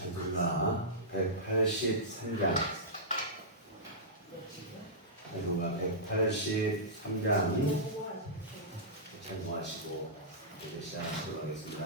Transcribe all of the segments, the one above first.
찬송가 183장, 찬송가 183장 찬송하시고 이제 시작하도록 하겠습니다.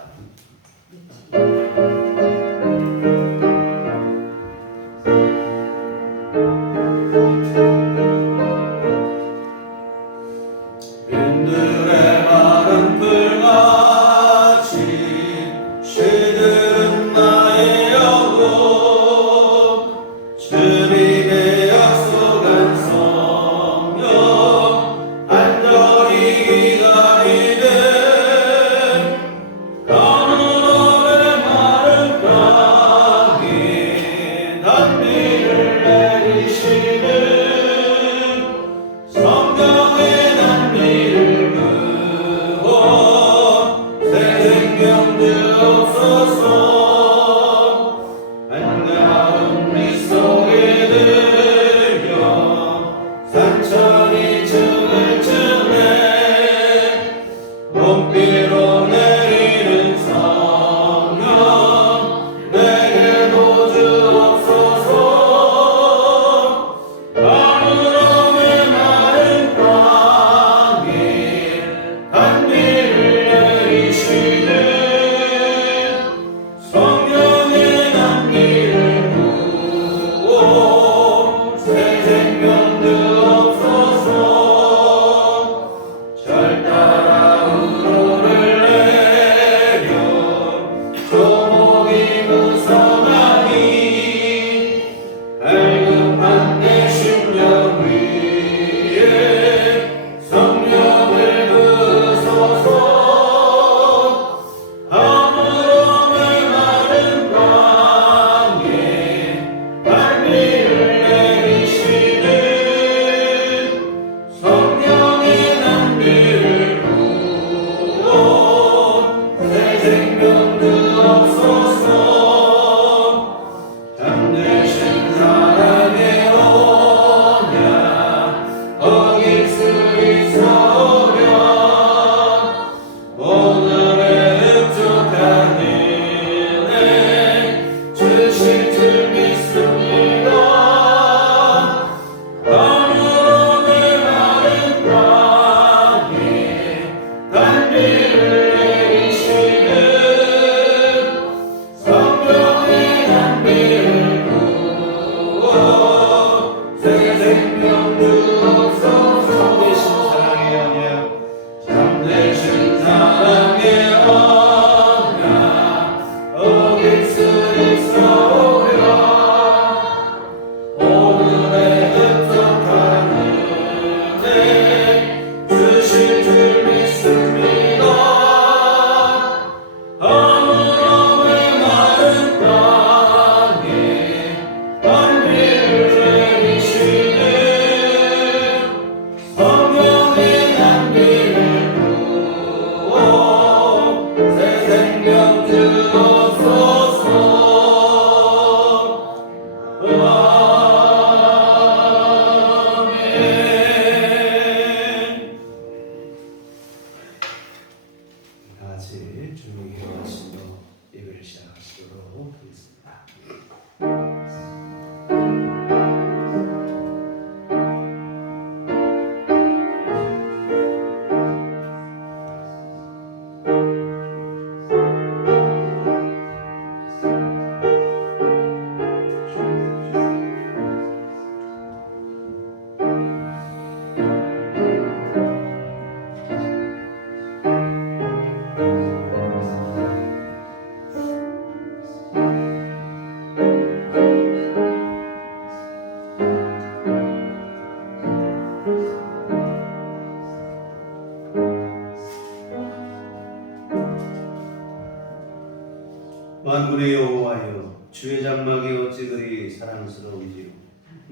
만군의 여호와여, 주의 장막이 어찌 그리 사랑스러운지요.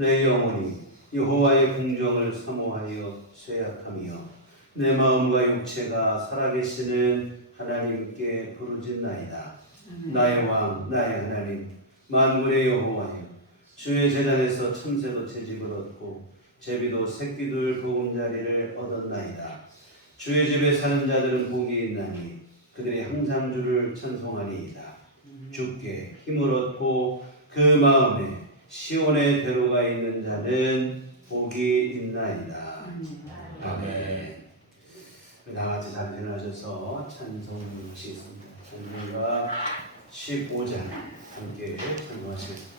내 영혼이 여호와의 궁정을 사모하여 쇠약하며 내 마음과 육체가 살아계시는 하나님께 부르짖나이다. 나의 왕 나의 하나님 만군의 여호와여, 주의 제단에서 참새도 채집을 얻고 제비도 새끼들 보금자리를 얻었나이다. 주의 집에 사는 자들은 복이 있나니 그들이 항상 주를 찬송하리이다. 주께 힘을 얻고 그 마음에 시온의 대로가 있는 자는 복이 있나이다. 아멘. 다같이 잠시를 하셔서 찬송 부르시겠습니다. 찬송가 15장 함께 찬송하시겠습니다.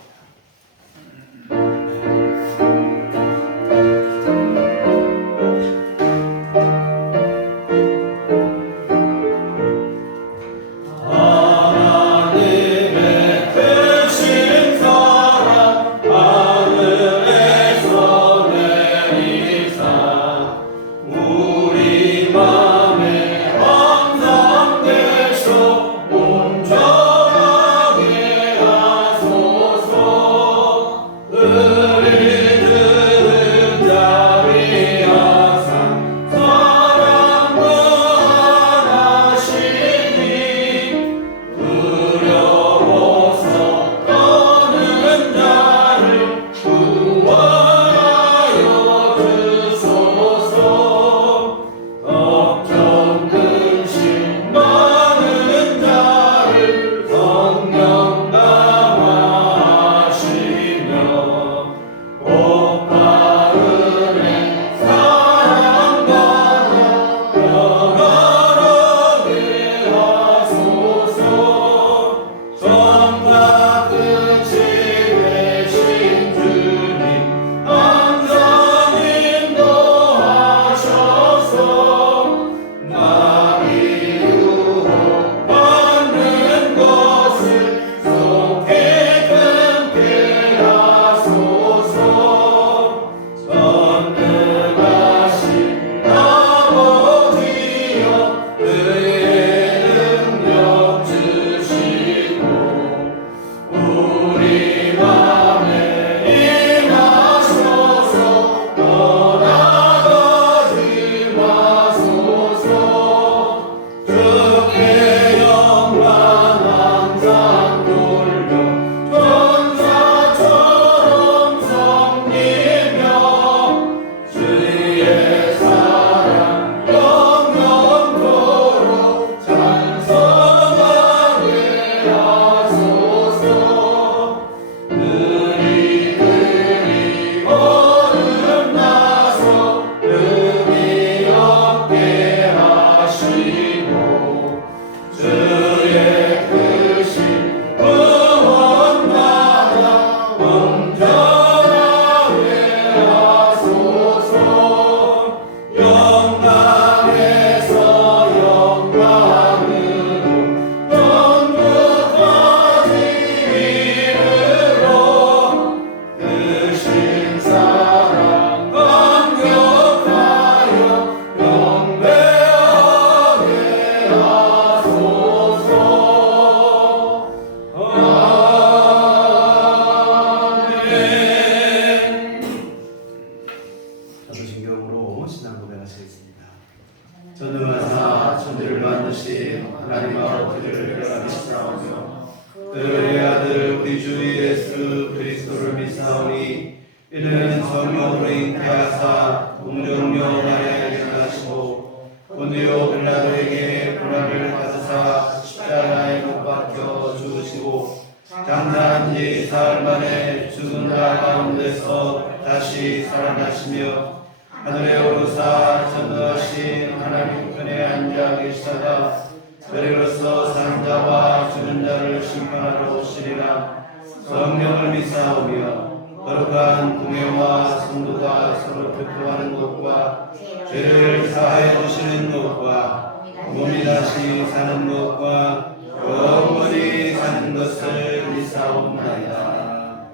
전능하사 천지를 만드신 하나님 아버지를 믿사오며 그의 아들 우리 주 예수 그리스도를 믿사오니 이는 성령으로 잉태하사 동정녀 마리아에게 나시고 본디오 빌라도에게 고난을 받으사 십자가에 못 박혀 죽으시고 장사한 지 사흘 만에 죽은 자 가운데서 다시 살아나시며 하늘에 오르사 전능하신 하나님 편에 앉아 계시다가 그리로서 사는 자와 죽은 자를 심판하러 오시리라. 성령을 믿사오며 거룩한 공예와 성도가 서로 교통하는 것과 죄를 사하여 주시는 것과 몸이 다시 사는 것과 영원히 사는 것을 믿사옵나이다.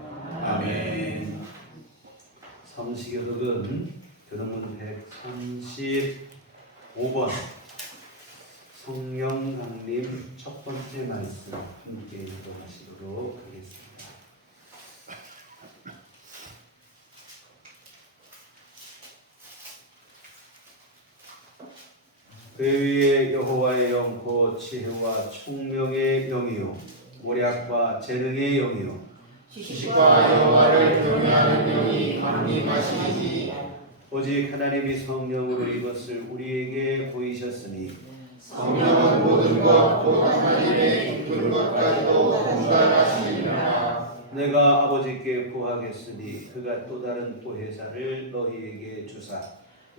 아멘. 성시교독은 교동문 135번 성령 강림 첫 번째 말씀 함께 읽어가시도록 하겠습니다. 그 위에 여호와의 영 곧 지혜와 총명의 영이요 모략과 재능의 영이요 지식과 영화를 경외하는 영이 강림하시니 오직 하나님이 성령으로 이것을 우리에게 보이셨으니 성령은 모든 것 곧 하나님의 깊은 것까지도 분간하시니라. 내가 아버지께 구하겠으니 그가 또 다른 보혜사를 너희에게 주사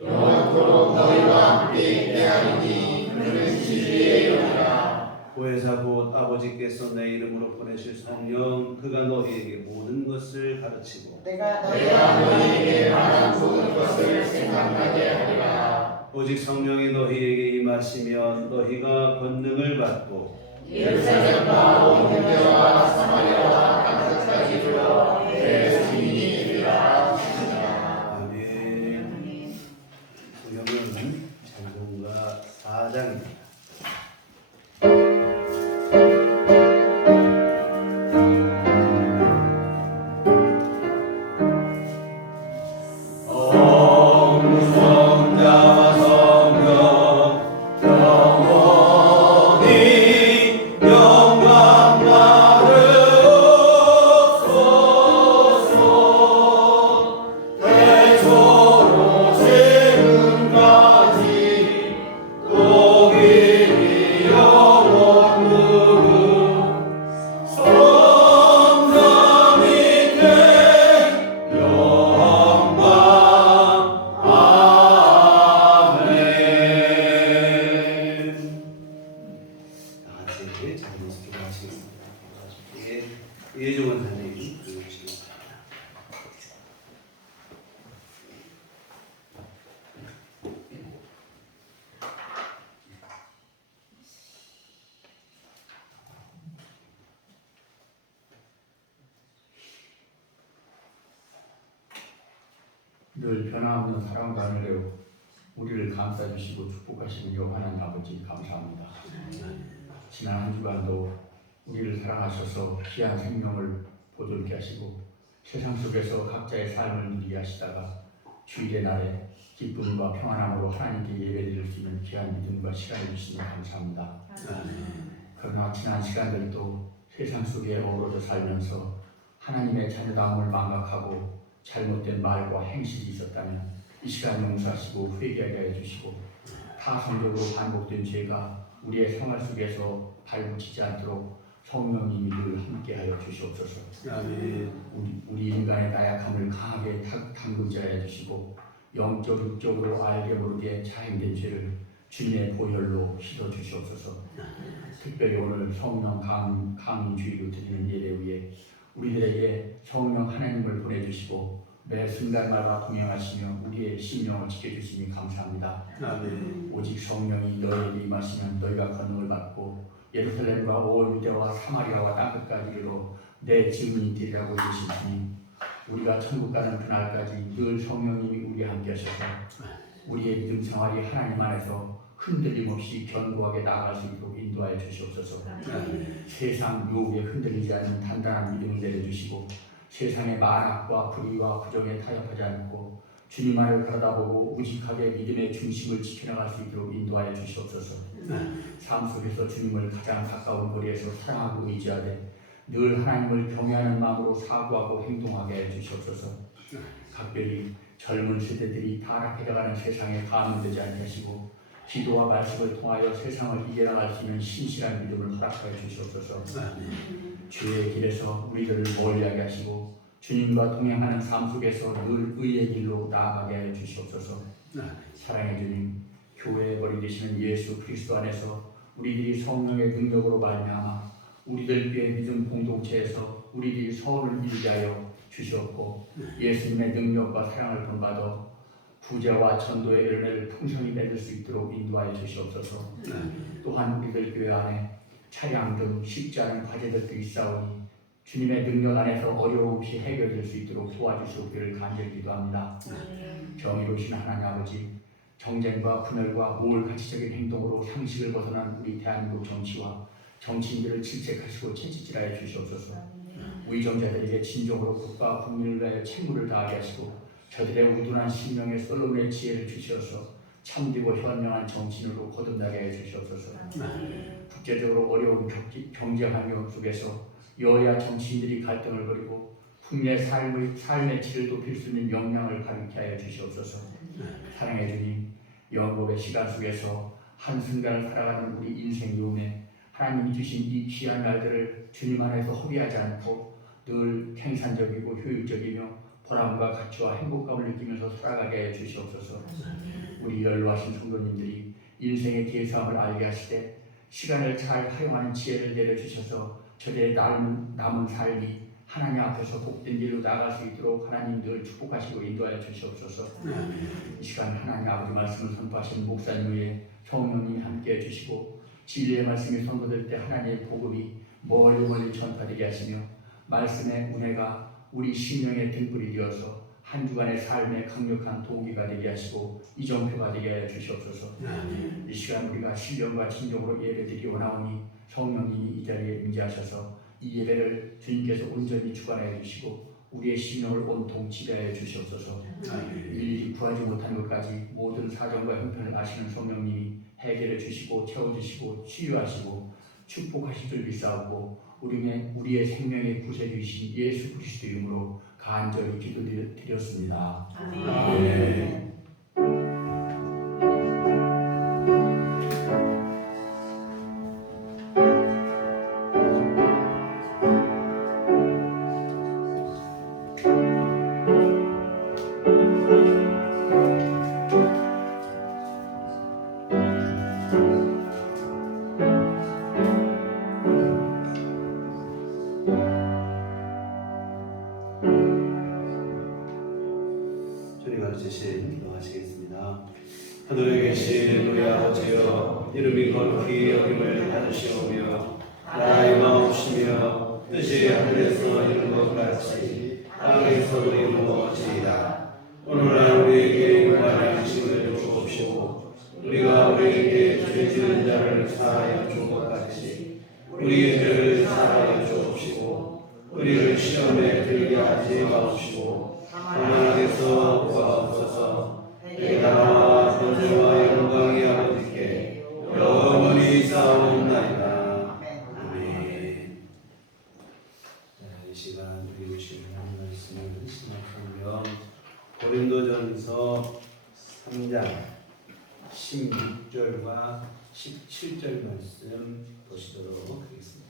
영원토록 너희와 함께 있게 하리니 그는 진리의 영이라. 보혜사 곧 아버지께서 내 이름으로 보내실 성령 그가 너희에게 모든 것을 가르치고 내가 너희에게 말한 모든 것을 생각나게 하리라. 오직 성령이 너희에게 임하시면 너희가 권능을 받고 예루살렘과 온 유대와 사마리아와 땅끝까지 이르러 내 증인이 되리라. 아멘. 성경은 찬송가 4장입니다. 예종원 선생님 부르시겠습니다. 늘 변함없는 사랑과 은혜로 우리를 감싸주시고 축복하시는 하나님 아버지 감사합니다. 지난 한 주간도 우리를 사랑하셔서 귀한 생명을 보존케 하시고 세상 속에서 각자의 삶을 누리게 하시다가 주일의 날에 기쁨과 평안함으로 하나님께 예배드릴 수 있는 귀한 믿음과 시간을 주시니 감사합니다. 그러나 지난 시간들도 세상 속에 어우러져 살면서 하나님의 자녀다움을 망각하고 잘못된 말과 행실이 있었다면 이 시간 용서하시고 회개하게 해주시고 타성적으로 반복된 죄가 우리의 생활 속에서 발붙이지 않도록 성령님이 늘 함께하여 주시옵소서. 아멘. 우리 인간의 나약함을 강하게 담그자 해주시고 영적 육적으로 알게 모르게 자행된 죄를 주님의 보혈로 씻어 주시옵소서. 특별히 오늘 성령 강림 주일로 드리는 예배 위에 우리들에게 성령 하나님을 보내주시고 매 순간마다 동행하시며 우리의 심령을 지켜주시니 감사합니다. 아멘. 오직 성령이 너희에게 임하시면 너희가 권능을 받고 예루살렘과 온 유대와 사마리아와 땅끝까지 이르러 내 증인이 되리라고 이르시니 우리가 천국 가는 그날까지 늘 성령님이 우리와 함께 하셔서 우리의 믿음 생활이 하나님 안에서 흔들림 없이 견고하게 나아갈 수 있도록 인도하여 주시옵소서. 세상 유혹에 흔들리지 않는 단단한 믿음을 내려주시고 세상의 만악과 불의와 부정에 타협하지 않고 주님 안을 바라보고 우직하게 믿음의 중심을 지켜나갈 수 있도록 인도하여 주시옵소서. 삶 속에서 주님을 가장 가까운 거리에서 사랑하고 의지하되 늘 하나님을 경외하는 마음으로 사고하고 행동하게 해 주시옵소서. 각별히 젊은 세대들이 타락해가는 세상에 감염되지 않게 하시고 기도와 말씀을 통하여 세상을 이겨나갈 수 있는 신실한 믿음을 허락하여 주시옵소서. 주의 길에서 우리들을 멀리하게 하시고 주님과 동행하는 삶 속에서 늘 의의 길로 나아가게 하여 주시옵소서. 사랑의 주님, 교회의 머리 되시는 예수 그리스도 안에서 우리들이 성령의 능력으로 말미암아 우리들 교회 믿음 공동체에서 우리들이 서울을 이루게 하여 주시옵고 예수님의 능력과 사랑을 본받아 구제와 전도의 열매를 풍성히 맺을 수 있도록 인도하여 주시옵소서. 또한 우리들 교회 안에 차량 등 쉽지 않은 과제들도 있사오니 주님의 능력 안에서 어려움 없이 해결될 수 있도록 도와주시옵기를 간절히 기도합니다. 정의로우신 하나님 아버지, 정쟁과 분열과 우월 가치적인 행동으로 상식을 벗어난 우리 대한민국 정치와 정치인들을 질책하시고 채찍질하여 주시옵소서. 위정자들에게 진정으로 국가 국민을 위하여 책무를 다하게 하시고 저들의 우둔한 신명에 솔로몬의 지혜를 주시어서 참되고 현명한 정치인으로 거듭나게 해 주시옵소서. 국제적으로 어려운 경제 환경 속에서 여야 정치인들이 갈등을 벌이고 국내 삶의 질을 높일 수 있는 역량을 가르치게 하여 주시옵소서. 사랑해 주님, 영업의 시간 속에서 한순간을 살아가는 우리 인생 요매, 하나님이 주신 이 귀한 날들을 주님 안에서 허비하지 않고 늘 생산적이고 효율적이며 보람과 가치와 행복감을 느끼면서 살아가게 해 주시옵소서. 우리 연로하신 성도님들이 인생의 대수함을 알게 하시되 시간을 잘 활용하는 지혜를 내려주셔서 저들의 남은 삶이 하나님 앞에서 복된 길로 나아갈 수 있도록 하나님 늘 축복하시고 인도하여 주시옵소서. 이 시간 하나님 아버지 말씀을 선포하신 목사님 외에 성령님이 함께해 주시고 진리의 말씀이 선포될 때 하나님의 복음이 멀리 전파되게 하시며 말씀의 은혜가 우리 심령의 등불이 되어서 한 주간의 삶의 강력한 동기가 되게 하시고 이정표가 되게 하여 주시옵소서. 이 시간 우리가 신령과 진정으로 예배드리기 원하오니 성령님이 이 자리에 임재하셔서 이 예배를 주님께서 온전히 주관하여 주시고 우리의 심령을 온통 지배하여 주시옵소서. 일일이 구하지 못한 것까지 모든 사정과 형편을 아시는 성령님이 해결해 주시고 채워주시고 치유하시고 축복하실 줄 믿사옵고 우리의 생명의 구세주이신 예수 그리스도 이름으로 간절히 기도드렸습니다. 아멘. 주님 가르치신 기도하시겠습니다. 하늘에 계신 우리 아버지여, 이름이 거룩히 여김을 받으시오며 나라의 마옵시며 뜻이 하늘에서 이룬 것 같이 땅에서도 이루어지이다. 오늘날 우리에게 일용할 양식을 주옵시고 우리가 우리에게 죄 지은 자를 사하여 준 것 같이 우리의 죄를 사하여 주옵시고 우리를 시험에 들게 하지 마옵시고 하나님께서 구하옵소서. 나라와 권세와 영광이 아버지께 영원히 싸움나이다. 아멘. 이 시간 우리 주신 하나님 말씀을 신학성경 고린도전서 3장 16절과 17절 말씀 보시도록 하겠습니다.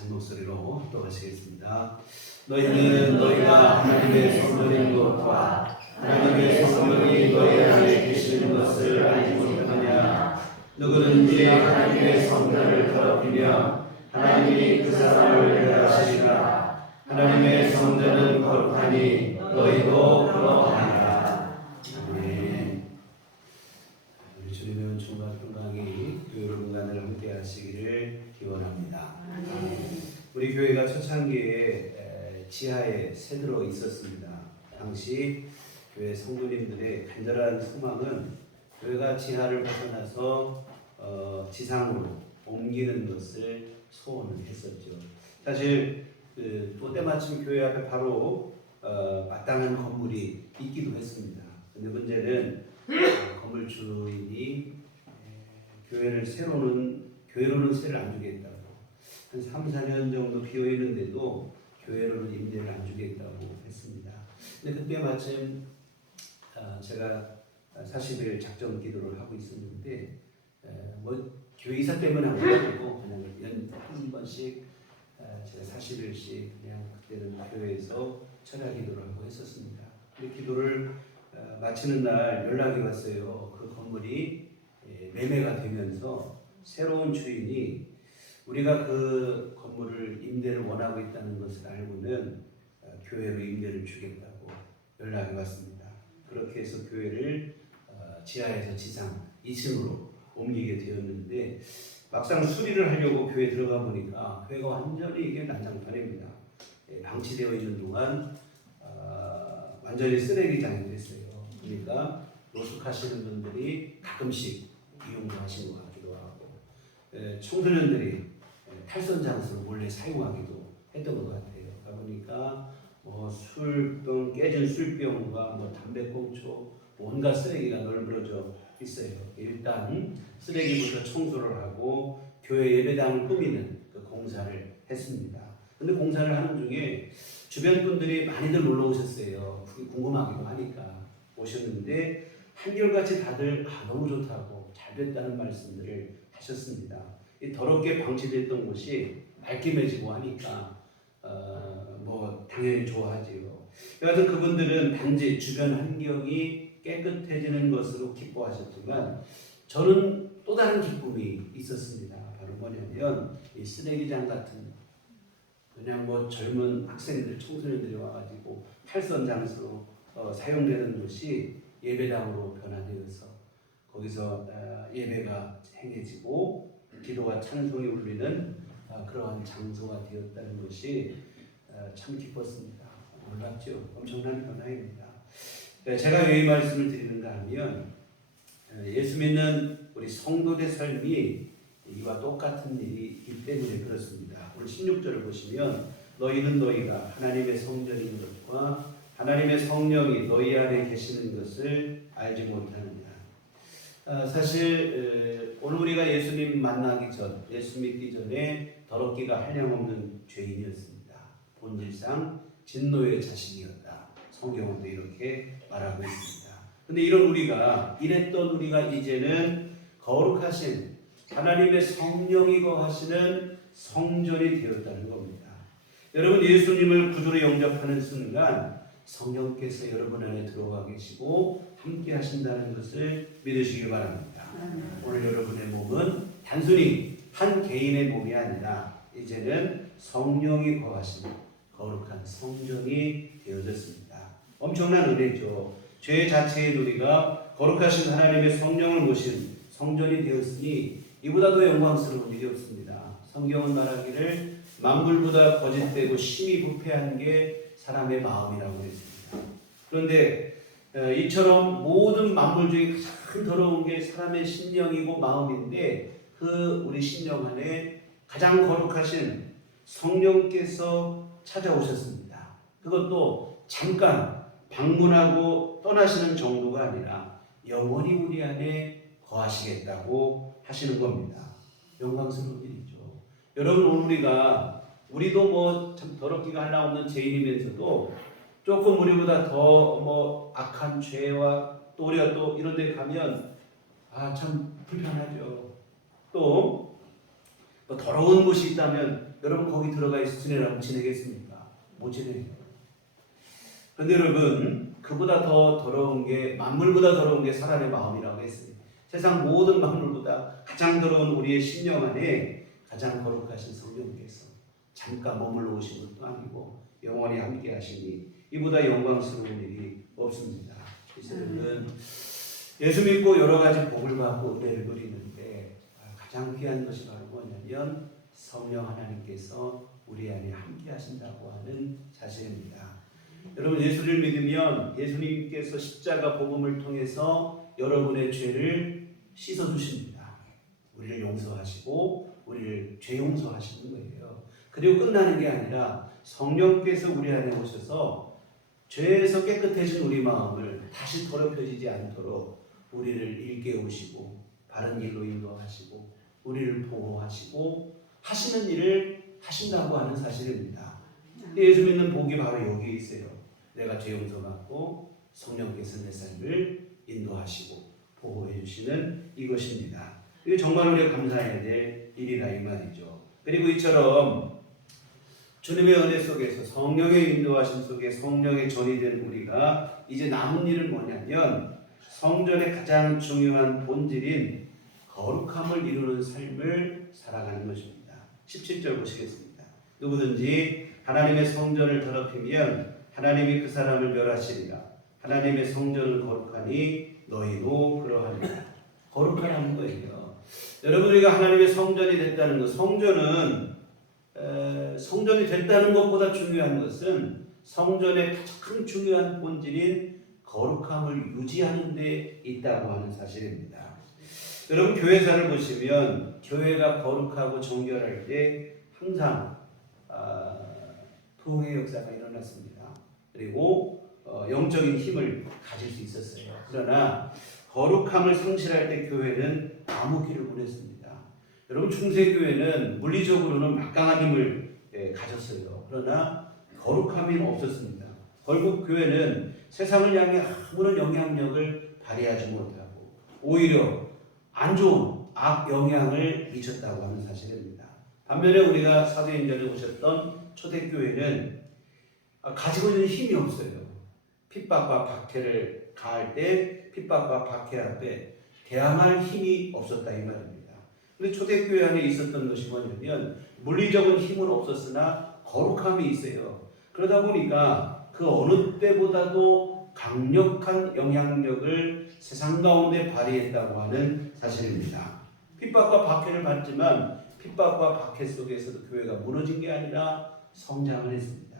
한 목소리로 또 하시겠습니다. 너희는 너희가 하나님의 성전인 것과 하나님의 성령이 너희 안에 계시는 것을 알지 못하느냐. 누구든지 하나님의 성전을 더럽히면 하나님이 그 사람을 멸하시리라. 하나님의 성전은 거룩하니 너희도 그러하니라. 아멘. 우리 주님의 은총과 평강이 여러분 간을 함께 하시기를 기원합니다. 우리 교회가 초창기에 지하에 새들어 있었습니다. 당시 교회 성도님들의 간절한 소망은 교회가 지하를 벗어나서 지상으로 옮기는 것을 소원을 했었죠. 사실 또 때마침 교회 앞에 바로 마땅한 건물이 있기도 했습니다. 근데 문제는 건물 주인이 교회로는 새를 안 주겠다고 한 3, 4년 정도 비어 있는데도 교회로는 임대를 안 주겠다고 했습니다. 근데 그때 마침 제가 40일 작정 기도를 하고 있었는데 교회 이사 때문에 안 그래가지고 그냥 한 번씩 제가 40일씩 그냥 그때는 교회에서 철야 기도를 하고 했었습니다. 그 기도를 마치는 날 연락이 왔어요. 그 건물이 매매가 되면서 새로운 주인이 우리가 그 건물을 임대를 원하고 있다는 것을 알고는 교회로 임대를 주겠다고 연락이 왔습니다. 그렇게 해서 교회를 지하에서 지상 2층으로 옮기게 되었는데 막상 수리를 하려고 교회에 들어가 보니까 교회가 완전히 이게 난장판입니다. 방치되어 있는 동안 완전히 쓰레기장이 됐어요. 그러니까 노숙하시는 분들이 가끔씩 이용도 하신 것 같기도 하고 청소년들이 탈선 장소를 몰래 사용하기도 했던 것 같아요. 가보니까 뭐 술병, 깨진 술병과 뭐 담배꽁초, 온갖 쓰레기가 널브러져 있어요. 일단 쓰레기부터 청소를 하고 교회 예배당을 꾸미는 그 공사를 했습니다. 근데 공사를 하는 중에 주변 분들이 많이들 놀러 오셨어요. 궁금하기도 하니까 오셨는데 한결같이 다들 너무 좋다고 잘 됐다는 말씀들을 하셨습니다. 이 더럽게 방치됐던 곳이 말끔해지고 하니까 뭐 당연히 좋아하지요. 여하튼 그분들은 단지 주변 환경이 깨끗해지는 것으로 기뻐하셨지만 저는 또 다른 기쁨이 있었습니다. 바로 뭐냐면 이 쓰레기장 같은 그냥 뭐 젊은 학생들, 청소년들이 와가지고 팔선 장소로 사용되는 곳이 예배당으로 변화되어서 거기서 예배가 행해지고 기도와 찬송이 울리는 그러한 장소가 되었다는 것이 참 기뻤습니다. 놀랍죠. 엄청난 변화입니다. 제가 왜 이 말씀을 드리는가 하면 예수 믿는 우리 성도의 삶이 이와 똑같은 일이기 때문에 그렇습니다. 오늘 16절을 보시면 너희는 너희가 하나님의 성전인 것과 하나님의 성령이 너희 안에 계시는 것을 알지 못하느냐. 사실 오늘 우리가 예수님 만나기 전, 예수 믿기 전에 더럽기가 한량없는 죄인이었습니다. 본질상 진노의 자식이었다. 성경은 또 이렇게 말하고 있습니다. 근데 이랬던 우리가 이제는 거룩하신 하나님의 성령이 거하시는 성전이 되었다는 겁니다. 여러분 예수님을 구주로 영접하는 순간 성령께서 여러분 안에 들어와 계시고 함께 하신다는 것을 믿으시기 바랍니다. 오늘 여러분의 몸은 단순히 한 개인의 몸이 아니라 이제는 성령이 거하시는 거룩한 성전이 되어졌습니다. 엄청난 은혜죠. 죄 자체의 우리가 거룩하신 하나님의 성령을 모신 성전이 되었으니 이보다 더 영광스러운 일이 없습니다. 성경은 말하기를 만물보다 거짓되고 심히 부패한 게 사람의 마음이라고 했습니다. 그런데 이처럼 모든 만물 중에 가장 더러운 게 사람의 심령이고 마음인데 그 우리 심령 안에 가장 거룩하신 성령께서 찾아오셨습니다. 그것도 잠깐 방문하고 떠나시는 정도가 아니라 영원히 우리 안에 거하시겠다고 하시는 겁니다. 영광스러운 일이죠. 여러분 오늘 우리도 뭐 참 더럽기가 하나 없는 죄인이면서도 조금 우리보다 더 뭐 악한 죄와 또 우리가 또 이런 데 가면 참 불편하죠. 또 뭐 더러운 곳이 있다면 여러분 거기 들어가 있으시라고 지내겠습니까? 못 지내요. 그런데 여러분 그보다 더 더러운 게 만물보다 더러운 게 사람의 마음이라고 했습니다. 세상 모든 만물보다 가장 더러운 우리의 심령 안에 가장 거룩하신 성령께서 잠깐 머물러 오신 것도 아니고 영원히 함께 하시니 이보다 영광스러운 일이 없습니다. 이제는 예수 믿고 여러 가지 복을 받고 은혜를 누리는데 가장 귀한 것이 바로 뭐냐면 성령 하나님께서 우리 안에 함께 하신다고 하는 사실입니다. 여러분 예수를 믿으면 예수님께서 십자가 복음을 통해서 여러분의 죄를 씻어주십니다. 우리를 용서하시고 우리를 죄 용서하시는 거예요. 그리고 끝나는 게 아니라 성령께서 우리 안에 오셔서 죄에서 깨끗해진 우리 마음을 다시 더럽혀지지 않도록 우리를 일깨우시고 바른 길로 인도하시고 우리를 보호하시고 하시는 일을 하신다고 하는 사실입니다. 예수 믿는 복이 바로 여기에 있어요. 내가 죄 용서받고 성령께서 내 삶을 인도하시고 보호해 주시는 이것입니다. 이게 정말 우리가 감사해야 될 일이다 이 말이죠. 그리고 이처럼 주님의 은혜 속에서 성령의 인도하심 속에 성령의 전이 된 우리가 이제 남은 일은 뭐냐면 성전의 가장 중요한 본질인 거룩함을 이루는 삶을 살아가는 것입니다. 17절 보시겠습니다. 누구든지 하나님의 성전을 더럽히면 하나님이 그 사람을 멸하시리라. 하나님의 성전은 거룩하니 너희도 그러하리라. 거룩하라는 거예요. 여러분 우리가 하나님의 성전이 됐다는 것, 성전이 됐다는 것보다 중요한 것은 성전의 가장 중요한 본질인 거룩함을 유지하는 데 있다고 하는 사실입니다. 여러분 교회사를 보시면 교회가 거룩하고 정결할 때 항상 통의 역사가 일어났습니다. 그리고 영적인 힘을 가질 수 있었어요. 그러나 거룩함을 상실할 때 교회는 암흑기를 보냈습니다. 여러분 충세교회는 물리적으로는 막강한 힘을 가졌어요. 그러나 거룩함이 없었습니다. 결국 교회는 세상을 향해 아무런 영향력을 발휘하지 못하고 오히려 안 좋은 악 영향을 미쳤다고 하는 사실입니다. 반면에 우리가 사도행전에 보셨던 초대교회는 가지고 있는 힘이 없어요. 핍박과 박해를 가할 때 핍박과 박해 앞에 대항할 힘이 없었다 이 말입니다. 그런데 초대교회 안에 있었던 것이 뭐냐면 물리적인 힘은 없었으나 거룩함이 있어요. 그러다 보니까 그 어느 때보다도 강력한 영향력을 세상 가운데 발휘했다고 하는 사실입니다. 핍박과 박해를 받지만 핍박과 박해 속에서도 교회가 무너진 게 아니라 성장을 했습니다.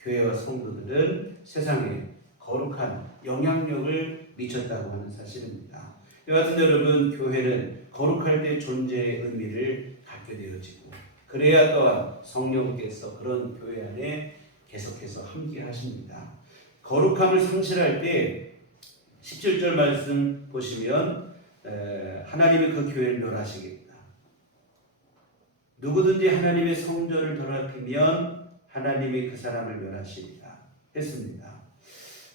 교회와 성도들은 세상에 거룩한 영향력을 미쳤다고 하는 사실입니다. 이와 같은 여러분, 교회는 거룩할 때 존재의 의미를 갖게 되어지고 그래야 또한 성령께서 그런 교회 안에 계속해서 함께 하십니다. 거룩함을 상실할 때 17절 말씀 보시면 하나님이 그 교회를 멸하시겠다. 누구든지 하나님의 성전을 더럽히면 하나님이 그 사람을 멸하시리라 했습니다.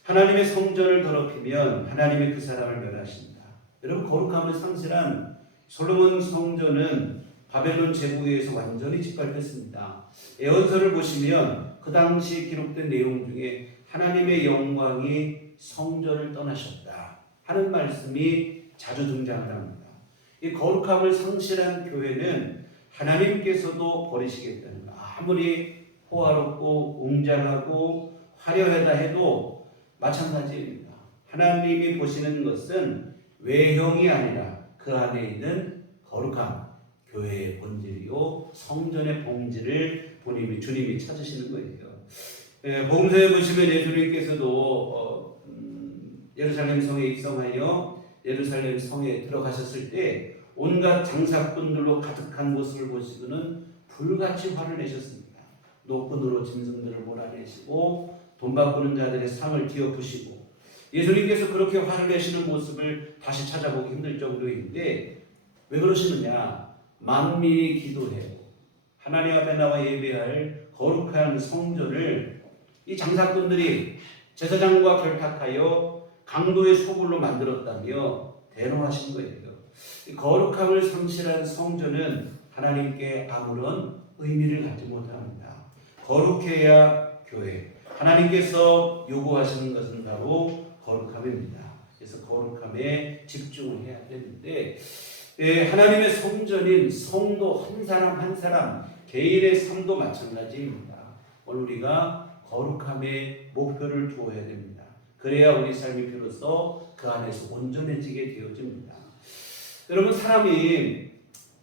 하나님의 성전을 더럽히면 하나님이 그 사람을 멸하신다. 여러분 거룩함을 상실한 솔로몬 성전은 바벨론 제국에 의해서 완전히 짓밟혔습니다. 예언서를 보시면 그 당시 기록된 내용 중에 하나님의 영광이 성전을 떠나셨다 하는 말씀이 자주 등장을 합니다. 이 거룩함을 상실한 교회는 하나님께서도 버리시겠다는 것. 아무리 호화롭고 웅장하고 화려하다 해도 마찬가지입니다. 하나님이 보시는 것은 외형이 아니라 그 안에 있는 거룩함, 교회의 본질이요 성전의 본질을 주님이 찾으시는 거예요. 복음서에 보시면 예수님께서도 예루살렘 성에 입성하여 예루살렘 성에 들어가셨을 때 온갖 장사꾼들로 가득한 곳을 보시고는 불같이 화를 내셨습니다. 노끈으로 짐승들을 몰아내시고 돈 바꾸는 자들의 상을 뒤엎으시고 예수님께서 그렇게 화를 내시는 모습을 다시 찾아보기 힘들 정도인데 왜 그러시느냐? 만민이 기도해요. 하나님 앞에 나와 예배할 거룩한 성전을 이 장사꾼들이 제사장과 결탁하여 강도의 소굴로 만들었다며 대노하신 거예요. 이 거룩함을 상실한 성전은 하나님께 아무런 의미를 갖지 못합니다. 거룩해야 교회. 하나님께서 요구하시는 것은 바로 거룩함입니다. 그래서 거룩함에 집중을 해야 되는데 하나님의 성전인 성도 한 사람 한 사람 개인의 삶도 마찬가지입니다. 오늘 우리가 거룩함의 목표를 두어야 됩니다. 그래야 우리 삶이 비로소 그 안에서 온전해지게 되어집니다. 여러분 사람이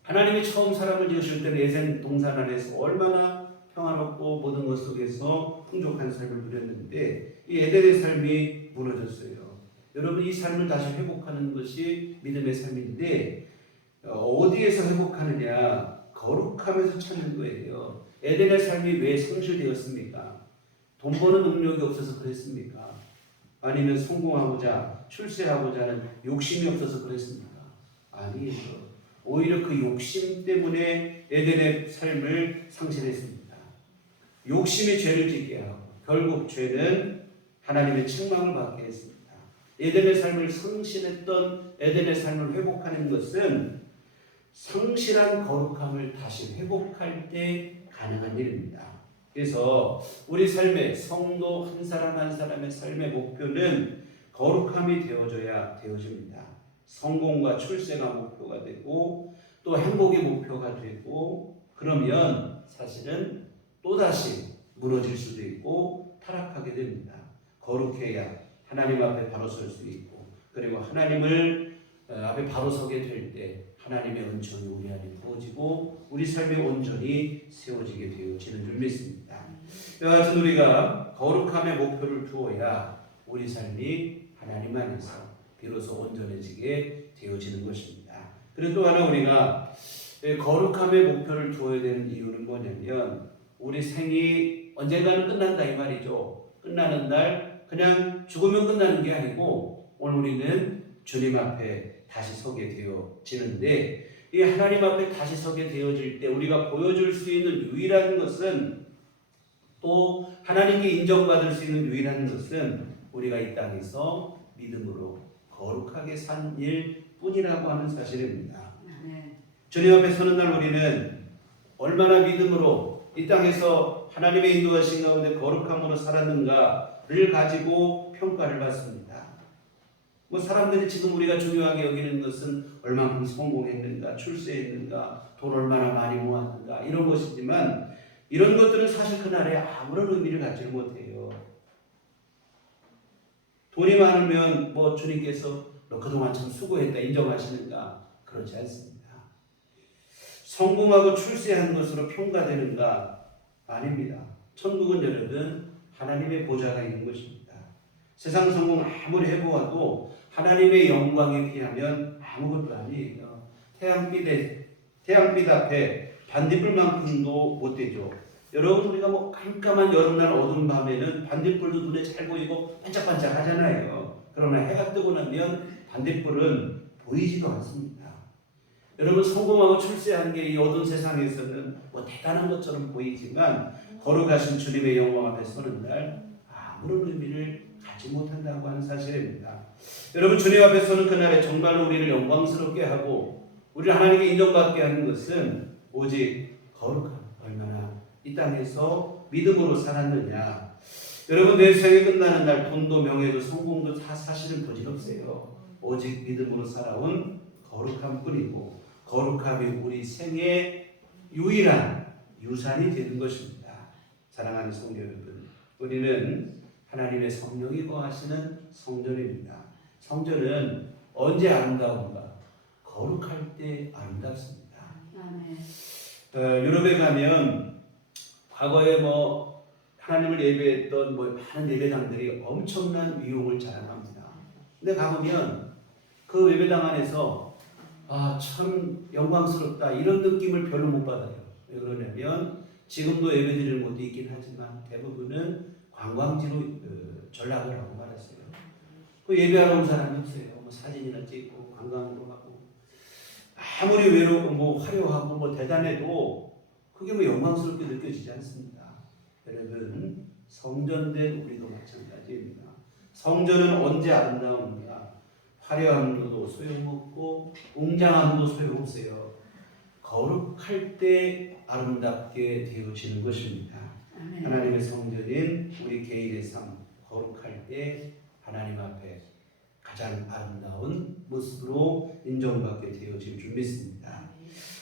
하나님이 처음 사람을 지으실 때는 에덴 동산 안에서 얼마나 평안롭고 모든 것 속에서 풍족한 삶을 누렸는데 이 에덴의 삶이 무너졌어요. 여러분 이 삶을 다시 회복하는 것이 믿음의 삶인데 어디에서 회복하느냐? 거룩함에서 찾는 거예요. 에덴의 삶이 왜 상실되었습니까? 돈 버는 능력이 없어서 그랬습니까? 아니면 성공하고자 출세하고자 하는 욕심이 없어서 그랬습니까? 아니에요. 오히려 그 욕심 때문에 에덴의 삶을 상실했습니다. 욕심이 죄를 짓게 하고 결국 죄는 하나님의 책망을 받게 했습니다. 에덴의 삶을 상실했던 에덴의 삶을 회복하는 것은 상실한 거룩함을 다시 회복할 때 가능한 일입니다. 그래서 우리 삶의 성도 한 사람 한 사람의 삶의 목표는 거룩함이 되어져야 되어집니다. 성공과 출세가 목표가 되고 또 행복이 목표가 되고 그러면 사실은 또다시 무너질 수도 있고 타락하게 됩니다. 거룩해야 하나님 앞에 바로 설 수 있고 그리고 하나님을 앞에 바로 서게 될 때 하나님의 은총이 우리 안에 부어지고 우리 삶이 온전히 세워지게 되어지는 줄 믿습니다. 이와 같은 우리가 거룩함의 목표를 두어야 우리 삶이 하나님 안에서 비로소 온전해지게 되어지는 것입니다. 그리고 또 하나 우리가 거룩함의 목표를 두어야 되는 이유는 뭐냐면 우리 생이 언젠가는 끝난다 이 말이죠. 끝나는 날 그냥 죽으면 끝나는 게 아니고 오늘 우리는 주님 앞에 다시 서게 되어지는데 이 하나님 앞에 다시 서게 되어질 때 우리가 보여줄 수 있는 유일한 것은 또 하나님께 인정받을 수 있는 유일한 것은 우리가 이 땅에서 믿음으로 거룩하게 산 일뿐이라고 하는 사실입니다. 주님 앞에 서는 날 우리는 얼마나 믿음으로 이 땅에서 하나님의 인도하신 가운데 거룩함으로 살았는가를 가지고 평가를 받습니다. 뭐 사람들이 지금 우리가 중요하게 여기는 것은 얼마큼 성공했는가, 출세했는가, 돈 얼마나 많이 모았는가 이런 것이지만 이런 것들은 사실 그날에 아무런 의미를 갖지 못해요. 돈이 많으면 뭐 주님께서 너 그동안 참 수고했다 인정하시는가? 그렇지 않습니다. 성공하고 출세한 것으로 평가되는가? 아닙니다. 천국은 여러분 하나님의 보좌가 있는 것입니다. 세상 성공 아무리 해보아도 하나님의 영광에 비하면 아무것도 아니에요. 태양빛 앞에 반딧불만큼도 못 되죠. 여러분 우리가 뭐 깜깜한 여름날 어두운 밤에는 반딧불도 눈에 잘 보이고 반짝반짝 하잖아요. 그러나 해가 뜨고 나면 반딧불은 보이지도 않습니다. 여러분 성공하고 출세한 게 이 어두운 세상에서는 뭐 대단한 것처럼 보이지만 거룩하신 주님의 영광 앞에 서는 날 아무런 의미를 갖지 못한다고 하는 사실입니다. 여러분 주님 앞에 서는 그날에 정말로 우리를 영광스럽게 하고 우리를 하나님께 인정받게 하는 것은 오직 거룩함, 얼마나 이 땅에서 믿음으로 살았느냐. 여러분 내 생이 끝나는 날 돈도 명예도 성공도 다 사실은 거짓없어요. 오직 믿음으로 살아온 거룩함뿐이고 거룩함이 우리 생의 유일한 유산이 되는 것입니다. 사랑하는 성도 여러분, 우리는 하나님의 성령이 거하시는 성전입니다. 성전은 언제 아름다운가? 거룩할 때 아름답습니다. 유럽에 가면 과거에 뭐 하나님을 예배했던 뭐 많은 예배당들이 엄청난 위용을 자랑합니다. 근데 가보면 그 예배당 안에서 참 영광스럽다 이런 느낌을 별로 못 받아요. 왜 그러냐면 지금도 예배드리는 곳도 있긴 하지만 대부분은 관광지로 전락을 하고 말았어요. 그 예배하러 온 사람이 없어요. 뭐 사진이나 찍고 관광으로 가고 아무리 외롭고 뭐 화려하고 뭐 대단해도 그게 뭐 영광스럽게 느껴지지 않습니다. 여러분 성전된 우리도 마찬가지입니다. 성전은 언제 아름다운가? 화려함도 소용없고 웅장함도 소용없어요. 거룩할 때 아름답게 되어지는 것입니다. 하나님의 성전인 우리 개인의 삶 거룩할 때 하나님 앞에 가장 아름다운 모습으로 인정받게 되어질 줄 믿습니다.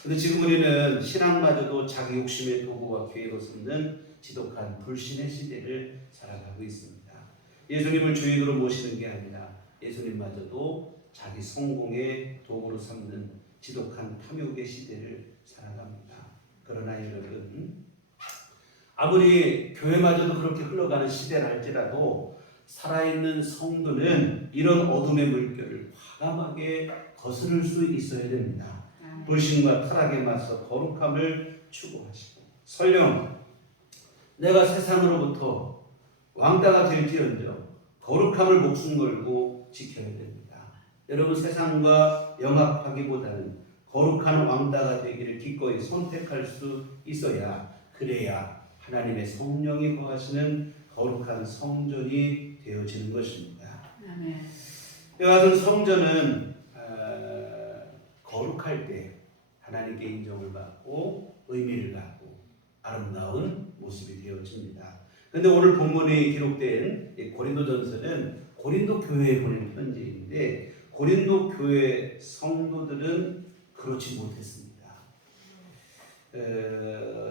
그런데 지금 우리는 신앙마저도 자기 욕심의 도구와 기회로 삼는 지독한 불신의 시대를 살아가고 있습니다. 예수님을 주인으로 모시는 게 아니라 예수님마저도 자기 성공의 도구로 삼는 지독한 탐욕의 시대를 살아갑니다. 그러나 여러분 아무리 교회마저도 그렇게 흘러가는 시대라 할지라도 살아있는 성도는 이런 어둠의 물결을 과감하게 거스를 수 있어야 됩니다. 불신과 타락에 맞서 거룩함을 추구하시고 설령 내가 세상으로부터 왕따가 될지언정 거룩함을 목숨 걸고 지켜야 됩니다. 여러분 세상과 영합하기보다는 거룩한 왕따가 되기를 기꺼이 선택할 수 있어야 그래야 하나님의 성령이 거하시는 거룩한 성전이 되어지는 것입니다. 이와 같은 성전은 거룩할 때 하나님께 인정을 받고 의미를 갖고 아름다운 모습이 되어집니다. 그런데 오늘 본문에 기록된 고린도전서는 고린도 교회에 보낸 편지인데 고린도 교회 성도들은 그렇지 못했습니다.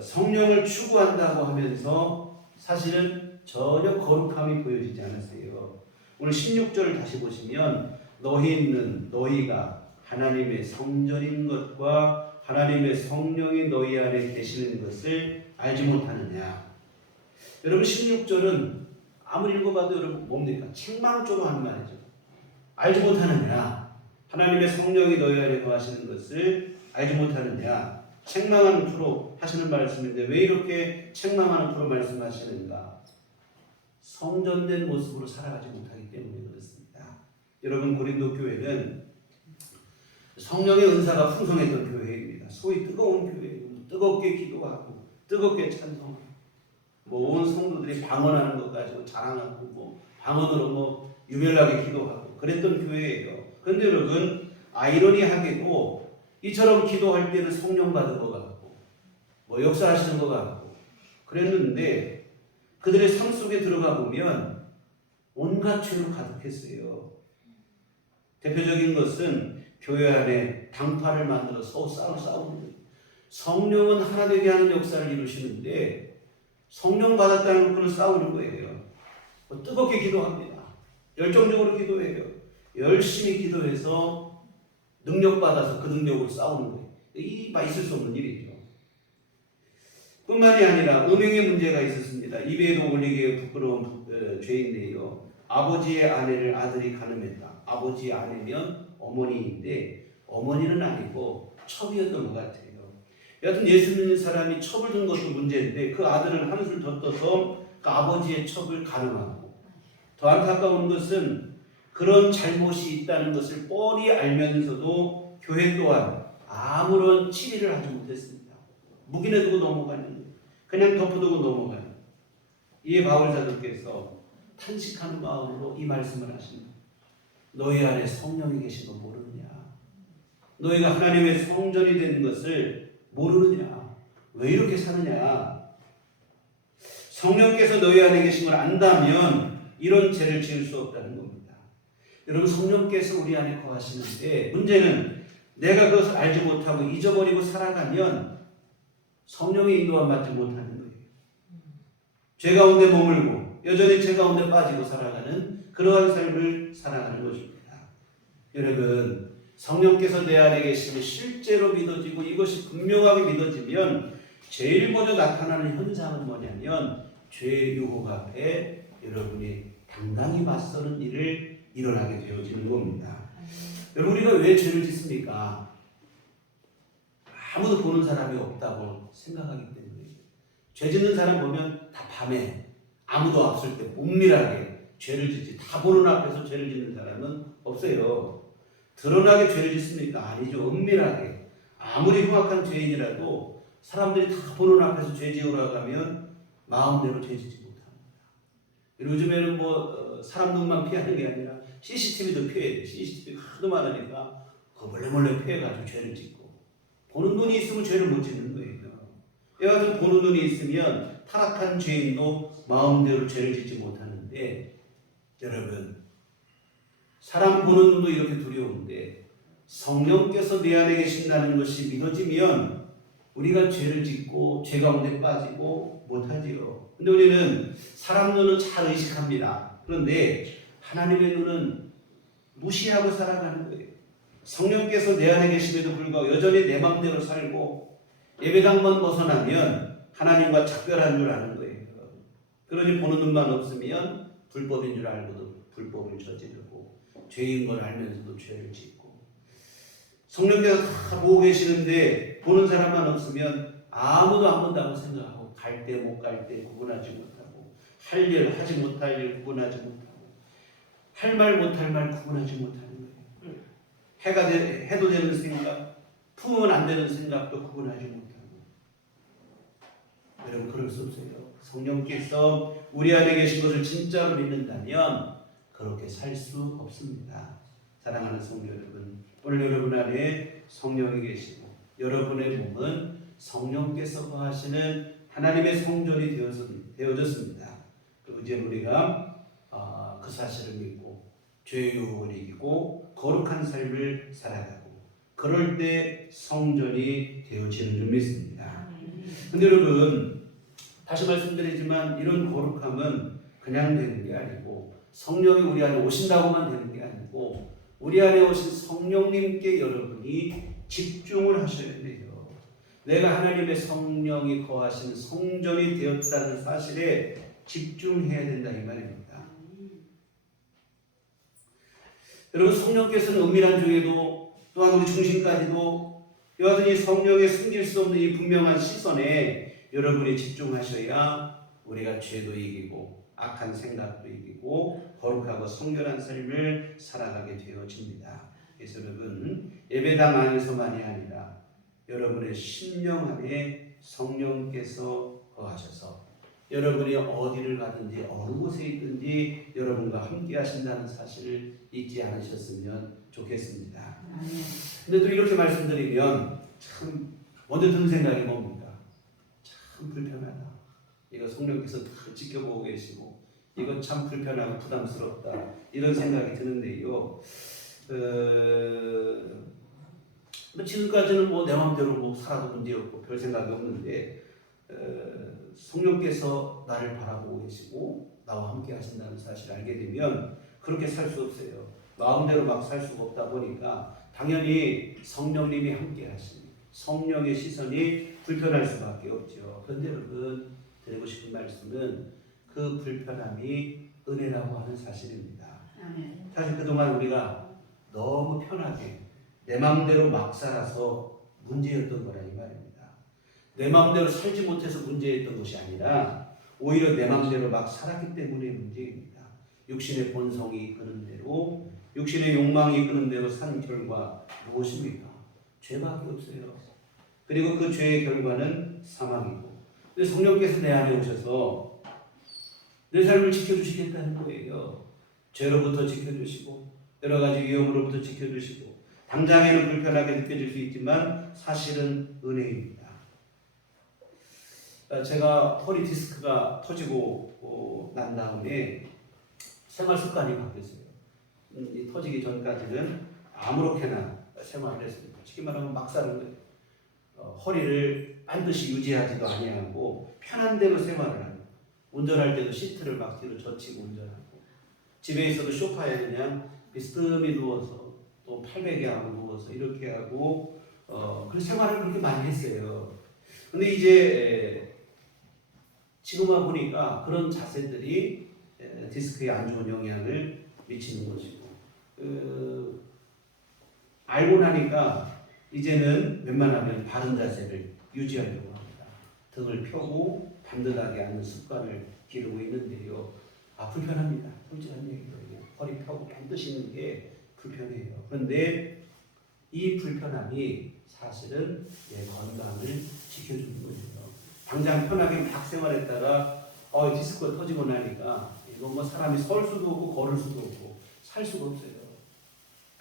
성령을 추구한다고 하면서 사실은 전혀 거룩함이 보여지지 않았어요. 오늘 16절을 다시 보시면 너희가 하나님의 성전인 것과 하나님의 성령이 너희 안에 계시는 것을 알지 못하느냐. 여러분 16절은 아무리 읽어봐도 여러분 뭡니까? 책망조로 하는 말이죠. 알지 못하느냐. 하나님의 성령이 너희 안에 거하시는 것을 알지 못하느냐. 책망하는 투로 하시는 말씀인데 왜 이렇게 책망하는 투로 말씀하시는가? 성전된 모습으로 살아가지 못하기 때문에 그렇습니다. 여러분 고린도 교회는 성령의 은사가 풍성했던 교회입니다. 소위 뜨거운 교회예요. 뜨겁게 기도하고 뜨겁게 찬송하고 온 성도들이 방언하는 것 가지고 자랑하고 방언으로 유별나게 기도하고 그랬던 교회예요. 그런데 여러분 아이러니하게도 이처럼 기도할 때는 성령 받은 것 같고 역사하시는 것 같고 그랬는데 그들의 삶 속에 들어가 보면 온갖 죄로 가득했어요. 대표적인 것은 교회 안에 당파를 만들어서 싸우는 거예요. 성령은 하나 되게 하는 역사를 이루시는데 성령 받았다는 것은 싸우는 거예요. 뜨겁게 기도합니다. 열정적으로 기도해요. 열심히 기도해서 능력받아서 그 능력으로 싸우는 거예요. 이 있을 수 없는 일이죠. 뿐만이 아니라 음행의 문제가 있었습니다. 입에도 올리기에 부끄러운 죄인데요. 아버지의 아내를 아들이 간음했다. 아버지의 아내면 어머니인데 어머니는 아니고 첩이었던 것 같아요. 여하튼 예수 믿는 사람이 첩을 든 것도 문제인데 그 아들은 한술 더 떠서 그 아버지의 첩을 간음하고 더 안타까운 것은 그런 잘못이 있다는 것을 뻔히 알면서도 교회 또한 아무런 치리를 하지 못했습니다. 묵인해 두고 넘어가는 거예요. 그냥 덮어두고 넘어가는 거예요. 이에 바울사도께서 탄식하는 마음으로 이 말씀을 하십니다. 너희 안에 성령이 계신 거 모르느냐? 너희가 하나님의 성전이 되는 것을 모르느냐? 왜 이렇게 사느냐? 성령께서 너희 안에 계신 걸 안다면 이런 죄를 지을 수 없다는 겁니다. 여러분 성령께서 우리 안에 거하시는데 문제는 내가 그것을 알지 못하고 잊어버리고 살아가면 성령의 인도함 받지 못하는 거예요. 죄 가운데 머물고 여전히 죄 가운데 빠지고 살아가는 그러한 삶을 살아가는 것입니다. 여러분 성령께서 내 안에 계심이 실제로 믿어지고 이것이 분명하게 믿어지면 제일 먼저 나타나는 현상은 뭐냐면 죄의 유혹 앞에 여러분이 당당히 맞서는 일을 일어나게 되어지는 겁니다. 여러분 우리가 왜 죄를 짓습니까? 아무도 보는 사람이 없다고 생각하기 때문에 죄 짓는 사람 보면 다 밤에 아무도 없을 때 은밀하게 죄를 짓지 다 보는 앞에서 죄를 짓는 사람은 없어요. 드러나게 죄를 짓습니까? 아니죠. 은밀하게 아무리 흉악한 죄인이라도 사람들이 다 보는 앞에서 죄 지으러 가면 마음대로 죄 짓지 못합니다. 요즘에는 사람 눈만 피하는 게 아니라 CCTV도 피해야 돼. CCTV 하도 많으니까 그거 몰래 피해가지고 죄를 짓고 보는 눈이 있으면 죄를 못 짓는 거예요. 여하튼 보는 눈이 있으면 타락한 죄인도 마음대로 죄를 짓지 못하는데 여러분 사람 보는 눈도 이렇게 두려운데 성령께서 내 안에 계신다는 것이 믿어지면 우리가 죄를 짓고 죄 가운데 빠지고 못하지요. 근데 우리는 사람 눈은 잘 의식합니다. 그런데 하나님의 눈은 무시하고 살아가는 거예요. 성령께서 내 안에 계심에도 불구하고 여전히 내 마음대로 살고 예배당만 벗어나면 하나님과 작별한 줄 아는 거예요. 그러니 보는 눈만 없으면 불법인 줄 알고도 불법을 저지르고 죄인 걸 알면서도 죄를 짓고 성령께서 다 보고 계시는데 보는 사람만 없으면 아무도 안 본다고 생각하고 갈 때 못 갈 때 구분하지 못하고 할 일 하지 못할 일 구분하지 못하고 할 말 못할 말 구분하지 못하는 거예요. 해도 되는 생각 품으면 안 되는 생각도 구분하지 못하고 여러분 그럴 수 없어요. 성령께서 우리 안에 계신 것을 진짜로 믿는다면 그렇게 살 수 없습니다. 사랑하는 성도 여러분, 오늘 여러분 안에 성령이 계시고 여러분의 몸은 성령께서 거하시는 하나님의 성전이 되어졌습니다. 이제 우리가 그 사실을 믿고 죄의 유혹을 이기고 거룩한 삶을 살아가고 그럴 때 성전이 되어지는 줄 믿습니다. 근데 여러분 다시 말씀드리지만 이런 거룩함은 그냥 되는 게 아니고 성령이 우리 안에 오신다고만 되는 게 아니고 우리 안에 오신 성령님께 여러분이 집중을 하셔야 돼요. 내가 하나님의 성령이 거하신 성전이 되었다는 사실에 집중해야 된다 이 말입니다. 여러분 성령께서는 은밀한 중에도 또한 우리 중심까지도 이와 같은 이 성령의 숨길 수 없는 이 분명한 시선에 여러분이 집중하셔야 우리가 죄도 이기고 악한 생각도 이기고 거룩하고 성결한 삶을 살아가게 되어집니다. 그래서 여러분 예배당 안에서만이 아니라 여러분의 심령 안에 성령께서 거하셔서 여러분이 어디를 가든지 어느 곳에 있든지 여러분과 함께 하신다는 사실을 잊지 않으셨으면 좋겠습니다. 근데 또 이렇게 말씀드리면 참 먼저 드는 생각이 뭡니까? 참 불편하다. 이거 성령께서 다 지켜보고 계시고 이거 참 불편하고 부담스럽다. 이런 생각이 드는데요. 지금까지는 내 마음대로 살아도 문제없고 별 생각이 없는데 성령께서 나를 바라보고 계시고 나와 함께 하신다는 사실을 알게 되면 그렇게 살 수 없어요. 마음대로 막 살 수가 없다 보니까 당연히 성령님이 함께 하시니 성령의 시선이 불편할 수밖에 없죠. 그런데 여러분 드리고 싶은 말씀은 그 불편함이 은혜라고 하는 사실입니다. 사실 그동안 우리가 너무 편하게 내 마음대로 막 살아서 문제였던 거라 이 말입니다. 내 마음대로 살지 못해서 문제였던 것이 아니라 오히려 내 마음대로 막 살았기 때문에 문제입니다. 육신의 본성이 이끄는 대로 육신의 욕망이 이끄는 대로 산 결과 무엇입니까? 죄밖에 없어요. 그리고 그 죄의 결과는 사망이고 근데 성령께서 내 안에 오셔서 내 삶을 지켜주시겠다는 거예요. 죄로부터 지켜주시고 여러 가지 위험으로부터 지켜주시고 당장에는 불편하게 느껴질 수 있지만 사실은 은혜입니다. 제가 허리 디스크가 터지고 난 다음에 생활 습관이 바뀌었어요. 이 터지기 전까지는 아무렇게나 생활을 했습니다. 쉽게 말하면 막 사는 거예요. 허리를 반드시 유지하지도 아니하고 편한 대로 생활을 하고 운전할 때도 시트를 막 뒤로 젖히고 운전하고 집에 있어도 소파에 그냥 비스듬히 누워서 또 팔베개하고 누워서 이렇게 하고 그런 생활을 그렇게 많이 했어요. 근데 이제 지금 와 보니까 그런 자세들이 디스크에 안 좋은 영향을 미치는 것이고 알고 나니까 이제는 웬만하면 바른 자세를 유지하려고 합니다. 등을 펴고 반듯하게 앉는 습관을 기르고 있는데요. 불편합니다. 솔직한 얘기예요. 허리 펴고 반드시 있는 게 불편해요. 그런데 이 불편함이 사실은 내 건강을 지켜주는 거예요. 당장 편하게 막 생활했다가 디스크가 터지고 나니까 이거 사람이 설 수도 없고 걸을 수도 없고 살 수가 없어요.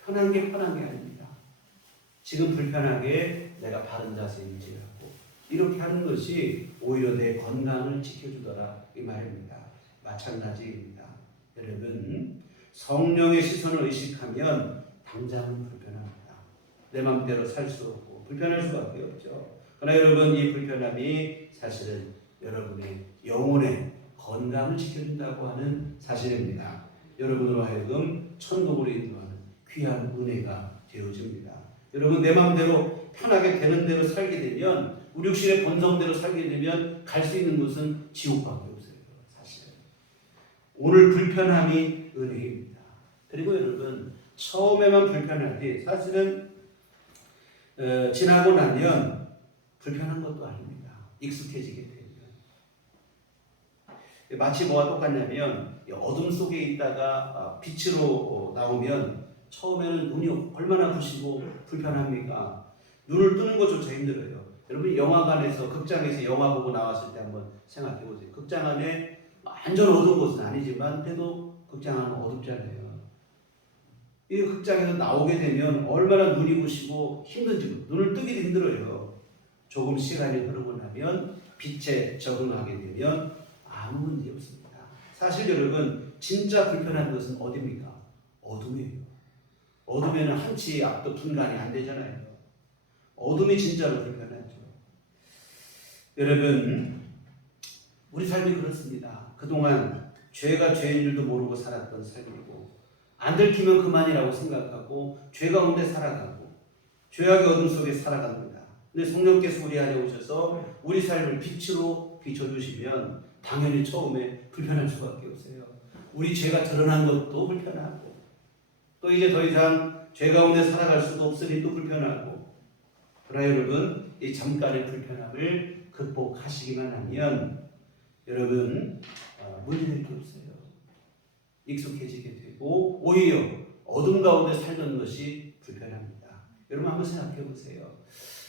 편한 게 아닙니다. 지금 불편하게 내가 바른 자세 유지하고 이렇게 하는 것이 오히려 내 건강을 지켜주더라 이 말입니다. 마찬가지입니다. 여러분 성령의 시선을 의식하면 당장은 불편합니다. 내 맘대로 살 수 없고 불편할 수밖에 없죠. 그러나 여러분 이 불편함이 사실은 여러분의 영혼의 건강을 지켜준다고 하는 사실입니다. 여러분으로 하여금 천국으로 인도하는 귀한 은혜가 되어집니다. 여러분 내 마음대로 편하게 되는 대로 살게 되면 우리 육신의 본성대로 살게 되면 갈 수 있는 곳은 지옥밖에 없어요. 사실은 오늘 불편함이 은혜입니다. 그리고 여러분 처음에만 불편하지 사실은 지나고 나면 불편한 것도 아닙니다. 익숙해지게 되면 마치 뭐가 똑같냐면 어둠 속에 있다가 빛으로 나오면 처음에는 눈이 얼마나 부시고 불편합니까? 눈을 뜨는 것조차 힘들어요. 여러분 영화관에서 극장에서 영화 보고 나왔을 때 한번 생각해 보세요. 극장 안에 완전 어두운 곳은 아니지만 그래도 극장 안은 어둡잖아요. 이 극장에서 나오게 되면 얼마나 눈이 부시고 힘든지 눈을 뜨기도 힘들어요. 조금 시간이 흐르고 나면 빛에 적응하게 되면 아무 문제 없습니다. 사실 여러분 진짜 불편한 것은 어디입니까? 어둠이에요. 어둠에는 한치 앞도 분간이 안 되잖아요. 어둠이 진짜로 불편하죠. 여러분 우리 삶이 그렇습니다. 그동안 죄가 죄인 줄도 모르고 살았던 삶이고 안 들키면 그만이라고 생각하고 죄 가운데 살아가고 죄악의 어둠 속에 살아갑니다. 근데 성령께서 우리 안에 오셔서 우리 삶을 빛으로 비춰주시면 당연히 처음에 불편할 수밖에 없어요. 우리 죄가 드러난 것도 불편하고 또 이제 더 이상 죄 가운데 살아갈 수도 없으니 또 불편하고 그러나 여러분 이 잠깐의 불편함을 극복하시기만 하면 여러분 문제될 게 없어요. 익숙해지게 되고 오히려 어둠 가운데 살던 것이 불편합니다. 여러분 한번 생각해 보세요.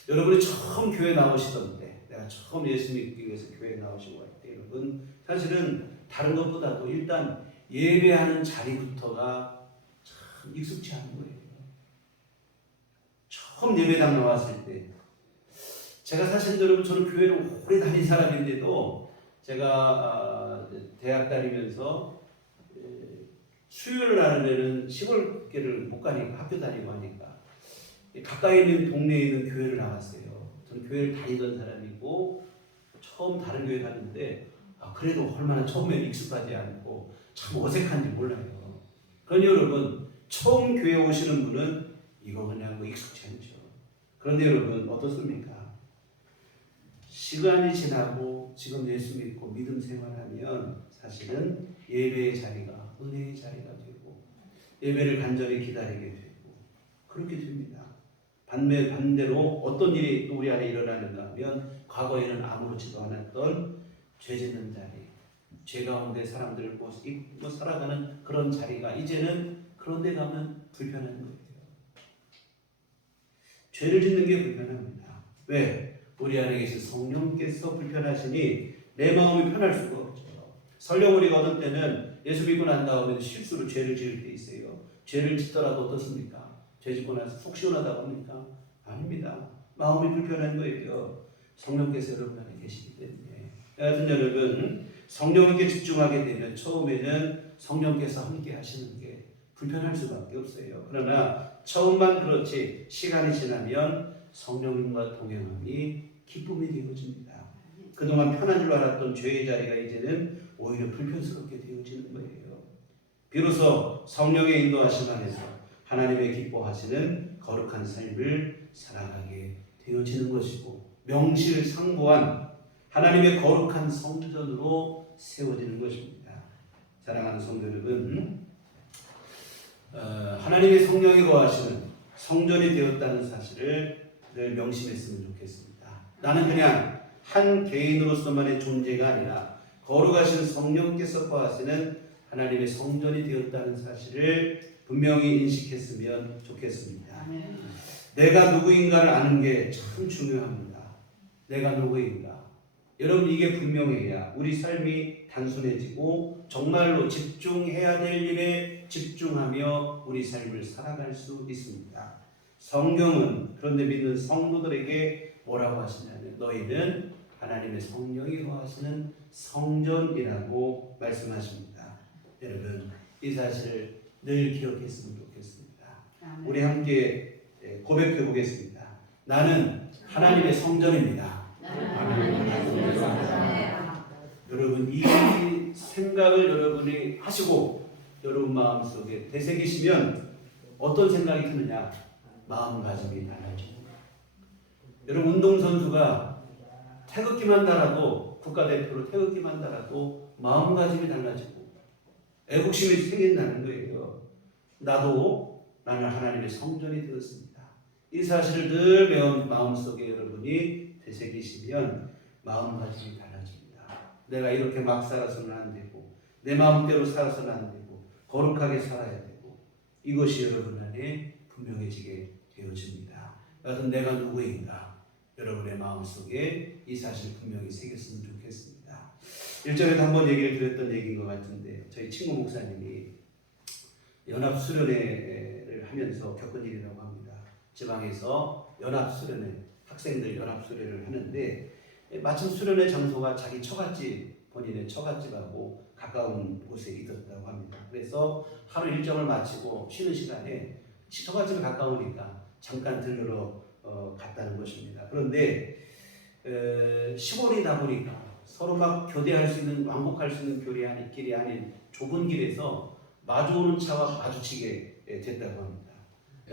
여러분이 처음 교회 나오시던데, 내가 처음 예수 믿기 위해서 교회 나오신 것 같아요. 여러분 사실은 다른 것보다도 일단 예배하는 자리부터가 참 익숙치 않은 거예요. 처음 예배당 나왔을 때 제가 사실 여러분 저는 교회를 오래 다닌 사람인데도 제가 대학 다니면서 수요일 날에는 시골교회를 못 가니까 학교 다니고 하니까 가까이 있는 동네에 있는 교회를 나갔어요. 저는 교회를 다니던 사람이고 처음 다른 교회 갔는데 그래도 얼마나 처음에 익숙하지 않고 참 어색한지 몰라요. 그러니 여러분 처음 교회 오시는 분은 이거 그냥 뭐 익숙치 않죠. 그런데 여러분 어떻습니까? 시간이 지나고 지금 예수 믿고 믿음 생활하면 사실은 예배의 자리가 은혜의 자리가 되고 예배를 간절히 기다리게 되고 그렇게 됩니다. 반대로 어떤 일이 또 우리 안에 일어나는가 하면 과거에는 아무렇지도 않았던 죄 짓는 자리, 죄 가운데 사람들을 뭐 살아가는 그런 자리가 이제는 그런 데 가면 불편한 거예요. 죄를 짓는 게 불편합니다. 왜? 우리 안에 계신 성령께서 불편하시니 내 마음이 편할 수가 없죠. 설령 우리가 어떤 때는 예수 믿고 난 다음에 실수로 죄를 지을 때 있어요. 죄를 짓더라도 어떻습니까? 죄 짓고 나서 속 시원하다 보니까 아닙니다. 마음이 불편한 거예요. 성령께서 여러분 안에 계시기 때문에. 여하튼 여러분 성령님께 집중하게 되면 처음에는 성령께서 함께 하시는 게 불편할 수밖에 없어요. 그러나 처음만 그렇지 시간이 지나면 성령님과 동행함이 기쁨이 되어집니다. 그동안 편한 줄 알았던 죄의 자리가 이제는 오히려 불편스럽게 되어지는 거예요. 비로소 성령의 인도하심 안에서 하나님의 기뻐하시는 거룩한 삶을 살아가게 되어지는 것이고 명실상부한 하나님의 거룩한 성전으로 세워지는 것입니다. 사랑하는 성도 여러분, 하나님의 성령이 거하시는 성전이 되었다는 사실을 늘 명심했으면 좋겠습니다. 나는 그냥 한 개인으로서만의 존재가 아니라 거룩하신 성령께서 거하시는 하나님의 성전이 되었다는 사실을 분명히 인식했으면 좋겠습니다. 내가 누구인가를 아는 게 참 중요합니다. 내가 누구인가. 여러분 이게 분명해야 우리 삶이 단순해지고 정말로 집중해야 될 일에 집중하며 우리 삶을 살아갈 수 있습니다. 성경은 그런데 믿는 성도들에게 뭐라고 하시냐면 너희는 하나님의 성령이 거하시는 성전이라고 말씀하십니다. 여러분 이 사실을 늘 기억했으면 좋겠습니다. 우리 함께 고백해 보겠습니다. 나는 하나님의 성전입니다. 여러분 이 생각을 여러분이 하시고 여러분 마음속에 되새기시면 어떤 생각이 드느냐? 마음가짐이 달라집니다. 여러분 운동선수가 태극기만 달아도 국가대표로 태극기만 달아도 마음가짐이 달라지고 애국심이 생긴다는 거예요. 나는 하나님의 성전이 되었습니다. 이 사실을 늘 마음속에 여러분이 되새기시면 마음가짐이 달라집니다. 내가 이렇게 막 살아서는 안 되고 내 마음대로 살아서는 안 되고 거룩하게 살아야 되고 이것이 여러분 안에 분명해지게 되어집니다. 여하튼 내가 누구인가 여러분의 마음속에 이 사실 분명히 새겼으면 좋겠습니다. 1절에도 한번 얘기를 드렸던 얘기인 것 같은데 저희 친구 목사님이 연합수련회를 하면서 겪은 일이라고 합니다. 지방에서 연합수련회, 학생들 연합수련회를 하는데 마침 수련회 장소가 자기 본인의 처갓집하고 가까운 곳에 있었다고 합니다. 그래서 하루 일정을 마치고 쉬는 시간에 처갓집에 가까우니까 잠깐 들르러 갔다는 것입니다. 그런데 시골이다 보니까 서로 막 교대할 수 있는 왕복할 수 있는 길이 아닌 좁은 길에서 마주오는 차와 마주치게 됐다고 합니다.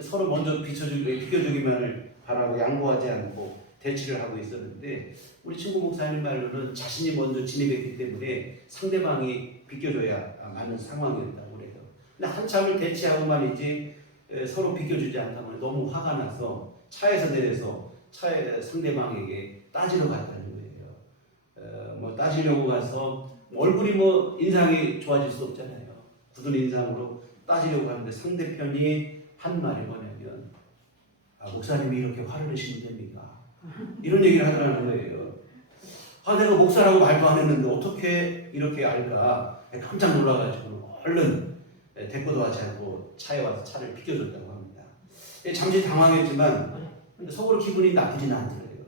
서로 먼저 비켜주기만을 바라고 양보하지 않고 대치를 하고 있었는데 우리 친구 목사님 말로는 자신이 먼저 진입했기 때문에 상대방이 비켜줘야 맞는 상황이었다고 그래요. 근데 한참을 대치하고만이지 서로 비켜주지 않다면 너무 화가 나서 차에서 내려서 상대방에게 따지러 갔다는 거예요. 뭐 따지려고 가서 얼굴이 뭐 인상이 좋아질 수 없잖아요. 굳은 인상으로 따지려고 하는데 상대편이 한 말이 뭐냐면 목사님이 이렇게 화를 내시면 됩니까? 이런 얘기를 하더라는 거예요. 내가 목사라고 말도 안 했는데 어떻게 이렇게 알까? 깜짝 놀라가지고 얼른 대꾸도 하지 않고 차에 와서 차를 비켜줬다고 합니다. 잠시 당황했지만 속으로 기분이 나쁘지는 않더라고요.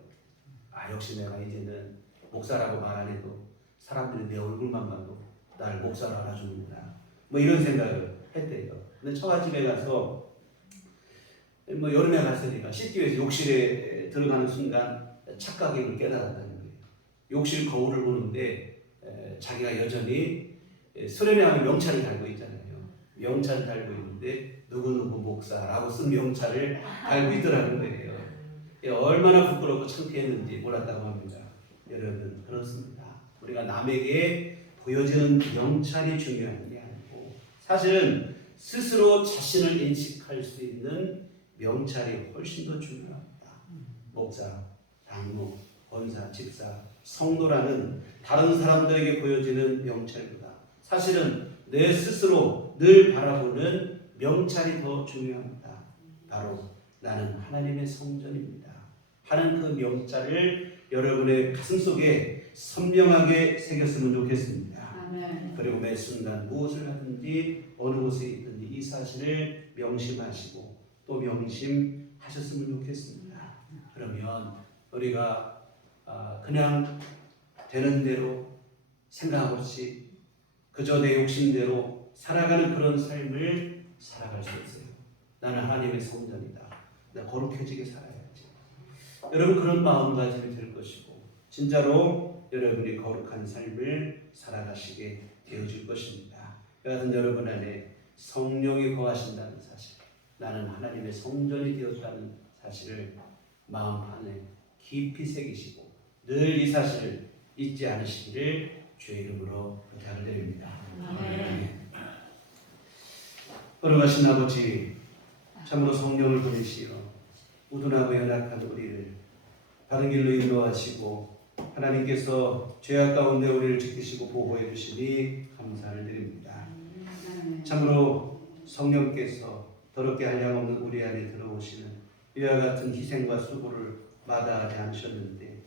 역시 내가 이제는 목사라고 말 안 해도 사람들이 내 얼굴만 봐도 날 목사로 알아주는구나. 뭐 이런 생각을 했대요. 근데 처갓집에 가서 뭐 여름에 갔으니까 씻기 위해서 욕실에 들어가는 순간 착각임을 깨달았다는 거예요. 욕실 거울을 보는데 자기가 여전히 수련회 하면 명찰을 달고 있잖아요. 명찰을 달고 있는데 누구누구 목사라고 쓴 명찰을 달고 있더라는 거예요. 얼마나 부끄럽고 창피했는지 몰랐다고 합니다. 여러분 그렇습니다. 우리가 남에게 보여지는 명찰이 중요한 게 아니고 사실은 스스로 자신을 인식할 수 있는 명찰이 훨씬 더 중요합니다. 목사, 장로, 권사, 집사, 성도라는 다른 사람들에게 보여지는 명찰보다 사실은 내 스스로 늘 바라보는 명찰이 더 중요합니다. 바로 나는 하나님의 성전입니다 하는 그 명찰을 여러분의 가슴속에 선명하게 새겼으면 좋겠습니다. 아멘. 그리고 매 순간 무엇을 하든지 어느 곳에 있든지 이 사실을 명심하시고 또 명심하셨으면 좋겠습니다. 그러면 우리가 그냥 되는 대로 생각 없이 그저 내 욕심대로 살아가는 그런 삶을 살아갈 수 있어요. 나는 하나님의 성전이다. 나 거룩해지게 살아야지. 여러분 그런 마음가짐이 될 것이고 진짜로 여러분이 거룩한 삶을 살아가시게 되어질 것입니다. 여하튼 여러분 안에 성령이 거하신다는 사실, 나는 하나님의 성전이 되었다는 사실을 마음 안에 깊이 새기시고 늘 이 사실을 잊지 않으시기를 주의 이름으로 부탁을 드립니다. 아멘. 거룩하신 아버지, 참으로 성령을 보내시어 우둔하고 연약한 우리를 바른 길로 인도하시고 하나님께서 죄악 가운데 우리를 지키시고 보호해 주시니 감사를 드립니다. 참으로 성령께서 더럽게 한량없는 우리 안에 들어오시는 이와 같은 희생과 수고를 마다하지 않으셨는데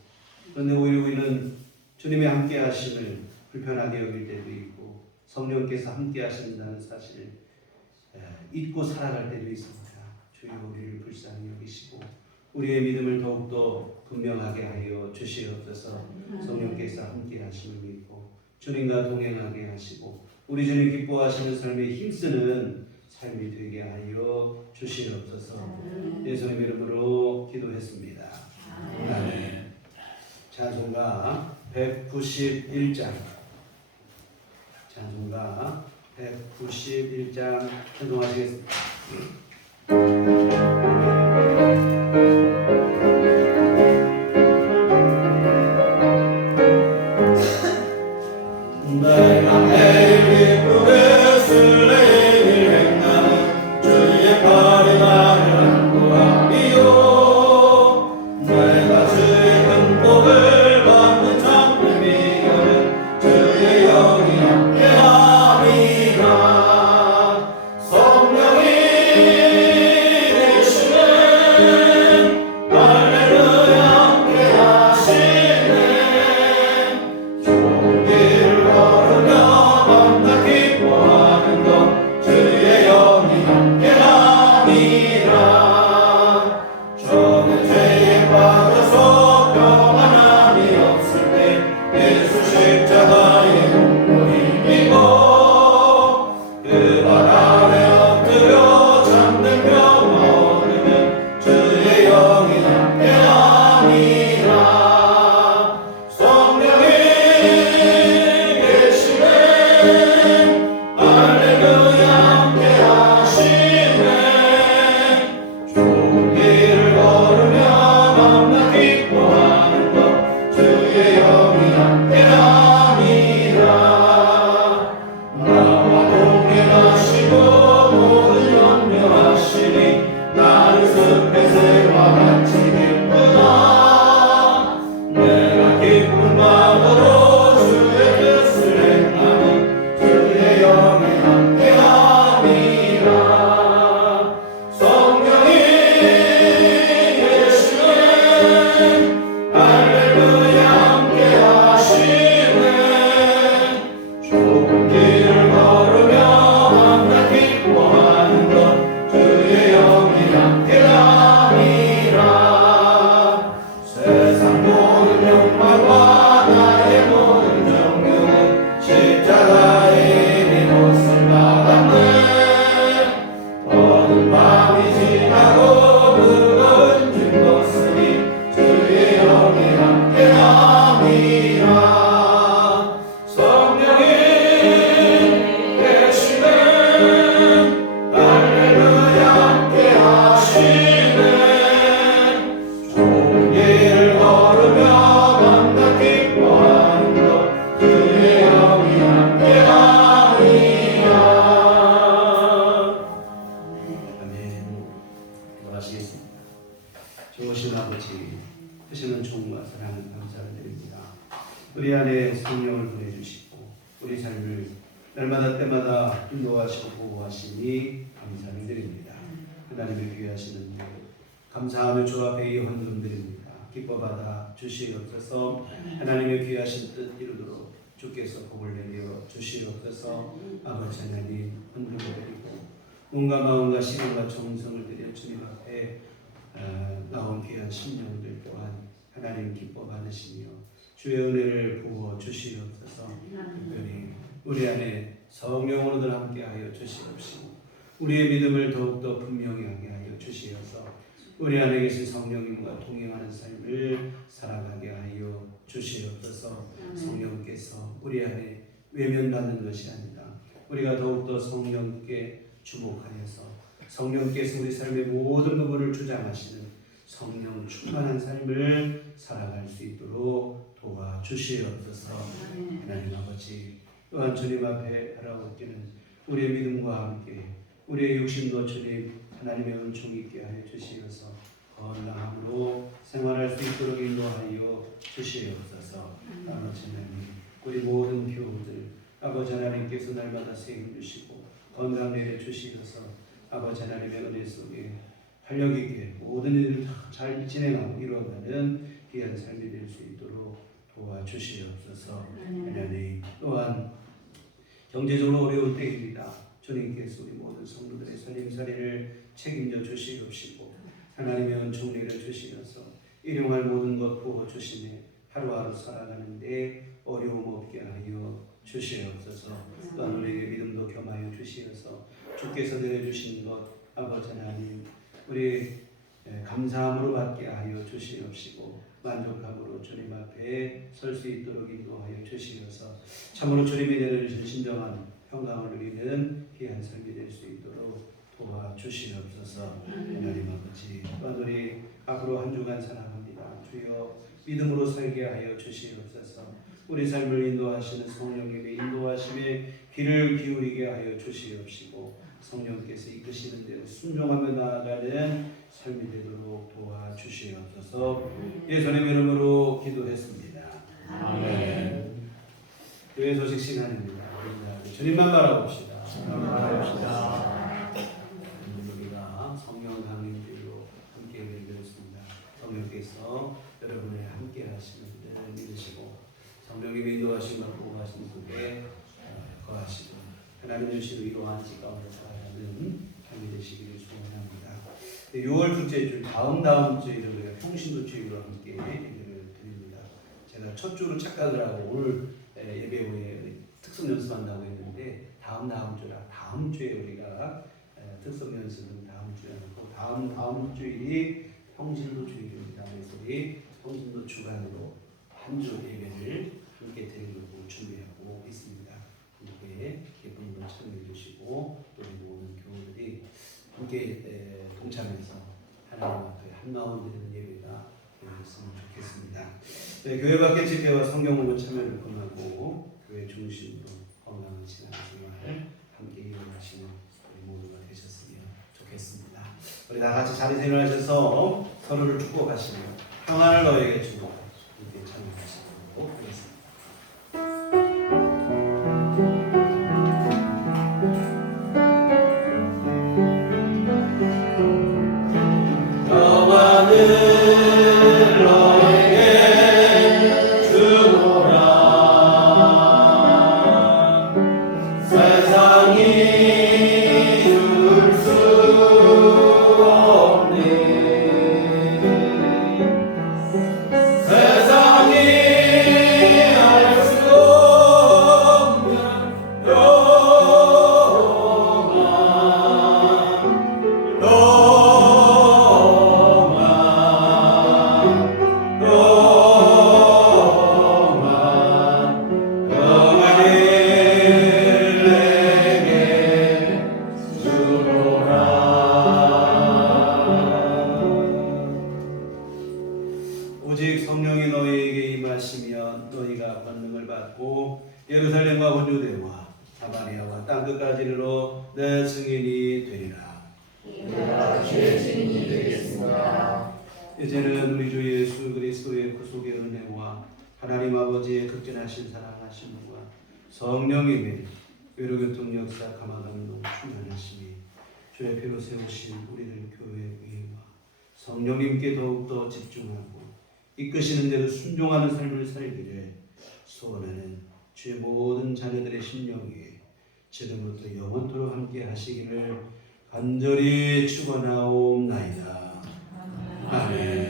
그런데 오히려 우리는 주님의 함께 하심을 불편하게 여길 때도 있고 성령께서 함께 하신다는 사실을 잊고 살아갈 때도 있습니다. 주여 우리를 불쌍히 여기시고 우리의 믿음을 더욱더 분명하게 하여 주시옵소서. 성령께서 함께 하심을 믿고 주님과 동행하게 하시고 우리 주님 기뻐하시는 삶에 힘쓰는 삶이 되게 하여 주시옵소서. 예수님 이름으로 기도했습니다. 아멘. 찬송가 191장 찬송가 191장 찬송하시겠습니다. 내가 매일 기쁘게 술래일 행하는 주의 팔이 나를 안고하리요. 내가 주의 큰 복을 받는 장래미여는 주의 영이 함께함이라. 성령이 되시는 우리 안에 성령을 보내주시고 우리 삶을 날마다 때마다 인도하시고 보호하시니 감사를 드립니다. 하나님의 귀하신 은혜 감사하며 주 앞에 이 헌금 드립니다. 기뻐 받아 주시옵소서. 하나님의 귀하신 뜻 이루도록 주께서 복을 내려 주시옵소서. 아버지 하나님 헌금을 드리고 몸과 마음과 시간과 정성을 들여 주님 앞에 나온 귀한 심령들 또한 하나님 기뻐 받으시며 주의 은혜를 부어 주시옵소서. 특별히 우리 안에 성령으로 늘 함께하여 주시옵시고 우리의 믿음을 더욱더 분명히 하게 하여 주시어서 우리 안에 계신 성령님과 동행하는 삶을 살아가게 하여 주시옵소서. 성령께서 우리 안에 외면받는 것이 아니라 우리가 더욱더 성령께 주목하여서 성령께서 우리 삶의 모든 부분을 주장하시는 성령 충만한 삶을 살아갈 수 있도록 도와주시옵소서. 하나님 아버지 또한 주님 앞에 바라옵기는 우리의 믿음과 함께 우리의 육신도 주님 하나님의 은총 있게 하여 주시어서 건강함으로 생활할 수 있도록 인도하여 주시옵소서. 아버지 하나님 우리 모든 교우들 아버지 하나님께서 날마다 세임 주시고 건강 내려 주시어서 아버지 하나님의 은혜 속에 활력 있게 모든 일을 잘 진행하고 이루어가는 귀한 삶이 될 수 있도록 도와주시옵소서. 하나님 또한 경제적으로 어려운 때입니다. 주님께서 우리 모든 성도들의 살림살이를 책임져 주시옵시고 하나님의 은총 내려 주시면서 일용할 모든 것 부어 주시네 하루하루 살아가는데 어려움 없게 하여 주시옵소서. 또한 우리에게 믿음도 겸하여 주시어서 주께서 내려주신 것 아버지 하나님 우리 감사함으로 받게 하여 주시옵시고 만족함으로 주님 앞에 설 수 있도록 인도하여 주시어서 참으로 주님이 내려주신 진정한 평강을 누리는 귀한 삶이 될 수 있도록 도와주시옵소서. 하나님 아버지 또한 우리 앞으로 한 주간 살아갑니다. 주여 믿음으로 살게 하여 주시옵소서. 우리 삶을 인도하시는 성령님의 인도하심에 귀를 기울이게 하여 주시옵시고 성령께서 이끄시는 대로 순종하며 나아가는 삶이 되도록 도와주시옵소서. 예수님의 이름으로 기도했습니다. 아멘. 교회 소식 시간입니다. 주님만 바라봅시다. 우리가 성령 강림주의로 함께 드리겠습니다. 성령께서 여러분의 함께 하시는 줄 믿으시고 성령님의 인도하심과 보호하심 속에 거하시고 하나님 주시는 이러한 지 가운데 살아가는 삶이 되시기를 소원합니다. 6월 둘째 주 다음 주일을 우리가 평신도 주일로 함께 예배를 드립니다. 제가 첫 주로 착각을 하고 오늘 예배 후에 특성 연습한다고 했는데 다음 주라 다음 주에 우리가 특성 연습은 다음 주에 하고 다음 주일이 평신도 주일입니다. 그래서 우리 평신도 주간으로 한 주 예배를 함께 드리려고 준비하고 있습니다. 함께 기쁜 분 참여해 주시고 우리 모든 교우들이 함께 동참해서 하나님 앞에 한마음 드리는 예배가 되었으면 좋겠습니다. 네, 교회 밖의 집회와 성경 공부 참여를 권하고 교회 중심으로 건강한 시간 생활 함께 이어가시는 우리 모두가 되셨으면 좋겠습니다. 우리 다 같이 자리에 일어나셔서 서로를 축복하시며 평안을 너에게 주고 함께 참여하시도록 하겠습니다. 오직 성령이 너희에게 임하시면 너희가 권능을 받고 예루살렘과 온 유대와 사마리아와 땅끝까지 이르러 내 증인이 되리라. 주의 증인이 되겠습니다. 이제는 우리 주 예수 그리스도의 구속의 은혜와 하나님 아버지의 극진하신 사랑하심과 성령님의 외로교통 역사 감화감동 충만하심이 주의 피로 세우신 우리들 교회 위에와 성령님께 더욱더 집중하고 이끄시는 대로 순종하는 삶을 살기를 소원하는 주의 모든 자녀들의 심령 위에 지금부터 영원토록 함께 하시기를 간절히 축원하옵나이다. 아멘.